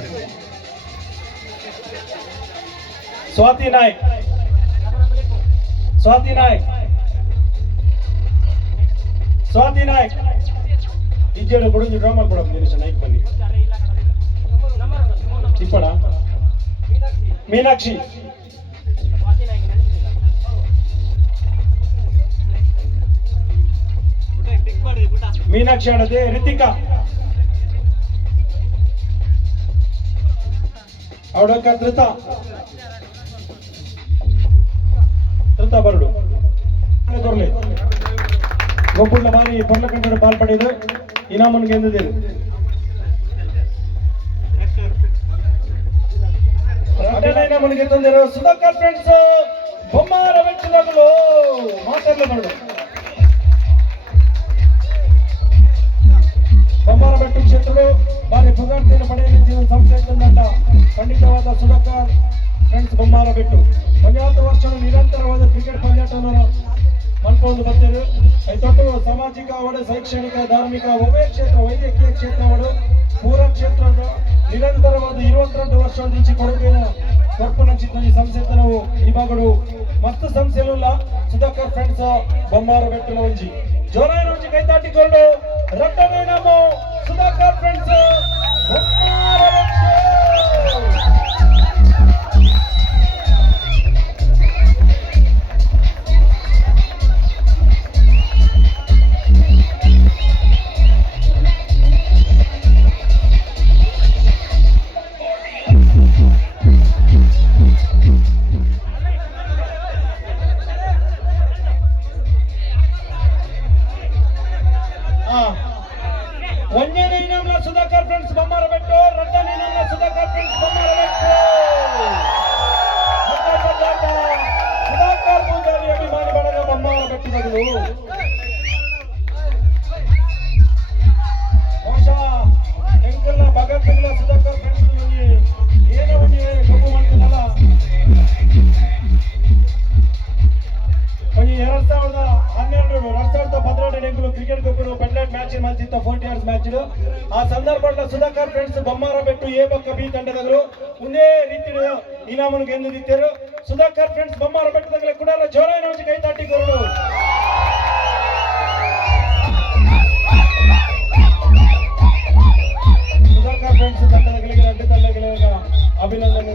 ಸ್ವಾತಿ ನಾಯಕ್ ಇಜ್ಜೇಡು ಕೊಡು ಡ್ರಾಮಲ್ ಕೊಡ ನಾಯಕ್ ಬನ್ನಿ ತಿಪ್ಪಣ ಮೀನಾಕ್ಷಿ ಆಡದೆ ರಿತಿಕಾ ಅವಡಕ್ಕ ಧೃತ ಬರಡು ಕೊರ್ಲೆ ಗೊಬ್ಬುಳ್ಳ ಬಾರಿ ಪೊರ್ಲ ಕಂಡ ಪಾಲ್ಪಡಿದು ಇನಾಮನ್ಗೆ ಎಂದಿದ್ದೇವೆ ನಮಗೆ ತಂದಿರೋ ಸುಧಾಕರ್ ಫ್ರೆಂಡ್ಸ್ ಬೊಮ್ಮಾರ ಬೆಟ್ಟದಗಳು ಮಾತಾಡಲು ಬರಡು ಬೊಮ್ಮಾರ ಬೆಟ್ಟ ಕ್ಷೇತ್ರಗಳು ಬಾರಿ ಪುಗಾರ್ತಿಯನ್ನು ಪಡೆಯಲಿರುವ ಸಂಸ್ಥೆ ತಂದಂತ ಖಂಡಿತವಾದ ಸುಧಾಕರ್ ಫ್ರೆಂಡ್ಸ್ ಬೊಮ್ಮಾರ ಬೆಟ್ಟು 50 ವರ್ಷಗಳು ನಿರಂತರವಾದ ಕ್ರಿಕೆಟ್ ಪಂದ್ಯಾಟವನ್ನು ಮಲ್ಕೊಂಡು ಬರ್ತಾರೆ ಐತೊಟ್ಟು ಸಾಮಾಜಿಕ ಅವಡೆ ಶೈಕ್ಷಣಿಕ ಧಾರ್ಮಿಕ ಒಬ್ಬೇ ಕ್ಷೇತ್ರ ವೈದ್ಯಕೀಯ ಕ್ಷೇತ್ರ ಅವಡು ಪೂರ ಕ್ಷೇತ್ರದ ನಿರಂತರವಾದ 22 ವರ್ಷಗಳ నుంచి ಕೊಡುಗೆಯನ್ನು ಕೊರ್ಪುನಂಚಿತ ಸಂಸ್ಥೆ ನಾವು ಈ ಭಾಗಗಳು ಮಸ್ತ್ ಸಂಸ್ಥೆಲ್ಲ ಸುಧಾಕರ್ ಫ್ರೆಂಡ್ಸ್ ಬೊಮ್ಮಾರ ಬೆಟ್ಟಲ ಒಂಜಿ ಜೋರಾಯ ಒಂಜಿ ಕೈತಾಟಿಕೊಂಡು ರಟ್ಟನೆ ನಮ್ಮ ಸುಧಾಕರ್ ಫ್ರೆಂಡ್ಸ್ ಬೊಮ್ಮಾರ ಒಂಜನೆ ಇನಾಮ್ಲ ಸುಧಾಕರ್ ಫ್ರೆಂಡ್ಸ್ ಬೊಮ್ಮಾರ ಬೆಟ್ಟು ರಡ್ಡನೆ ಇನಾಮ್ಲ ಸುಧಾಕರ್ ಫ್ರೆಂಡ್ಸ್ ಬೊಮ್ಮಾರ ಬೆಟ್ಟು ಸುಧಾಕರ್ ಪೂಜಾರಿ ಅಭಿಮಾನಿ ಬಳಗ ಬೊಮ್ಮಾರ ಬೆಟ್ಟದಗಳು ಬಹುಶಃ ಎಂಕಲ್ನ ಭಗತ್ಗಳ ಸುಧಾಕರ್ ಫ್ರೆಂಡ್ಸ್ ಏನೋ ಒಂದು ಗೊಬ್ಬು ಮಾಡ್ತೀನಲ್ಲ ಒಂದು 2012 ಎಂಕುಲು ಕ್ರಿಕೆಟ್ ಗೊಬ್ಬರು ಪೆಂಡ್ಲೆಟ್ ಮ್ಯಾಚ್ ಮಲ್ತಿತ್ತ 40 ಇಯರ್ಸ್ ಮ್ಯಾಚ್ ಆ ಸಂದರ್ಭದ ಸುಧಾಕರ್ ಫ್ರೆಂಡ್ಸ್ ಬೊಮ್ಮಾರ ಬೆಟ್ಟು ಎ ಬಕ್ಕ ಬಿ ತಂಡದವರು ಒಂದೇ ರೀತಿ ಇನಾಮನ್ನು ಗೆದ್ದಿದ್ದರು ಸುಧಾಕರ್ ಫ್ರೆಂಡ್ಸ್ ಬೊಮ್ಮಾರ ಬೆಟ್ಟದಾಗಲೇ ಕುಡಾರ ಜೋರಾಯಿನ ಒಂಜಿ ಕೈ ತಾಟಿ ಕೊರಡು ಸುಧಾಕರ್ ಫ್ರೆಂಡ್ಸ್ ತಂಡದ ಗೆಳೆಯರ ಅಡ್ಡ ತಂಡ ಗೆಳೆಯರ ಅಭಿನಂದನೆ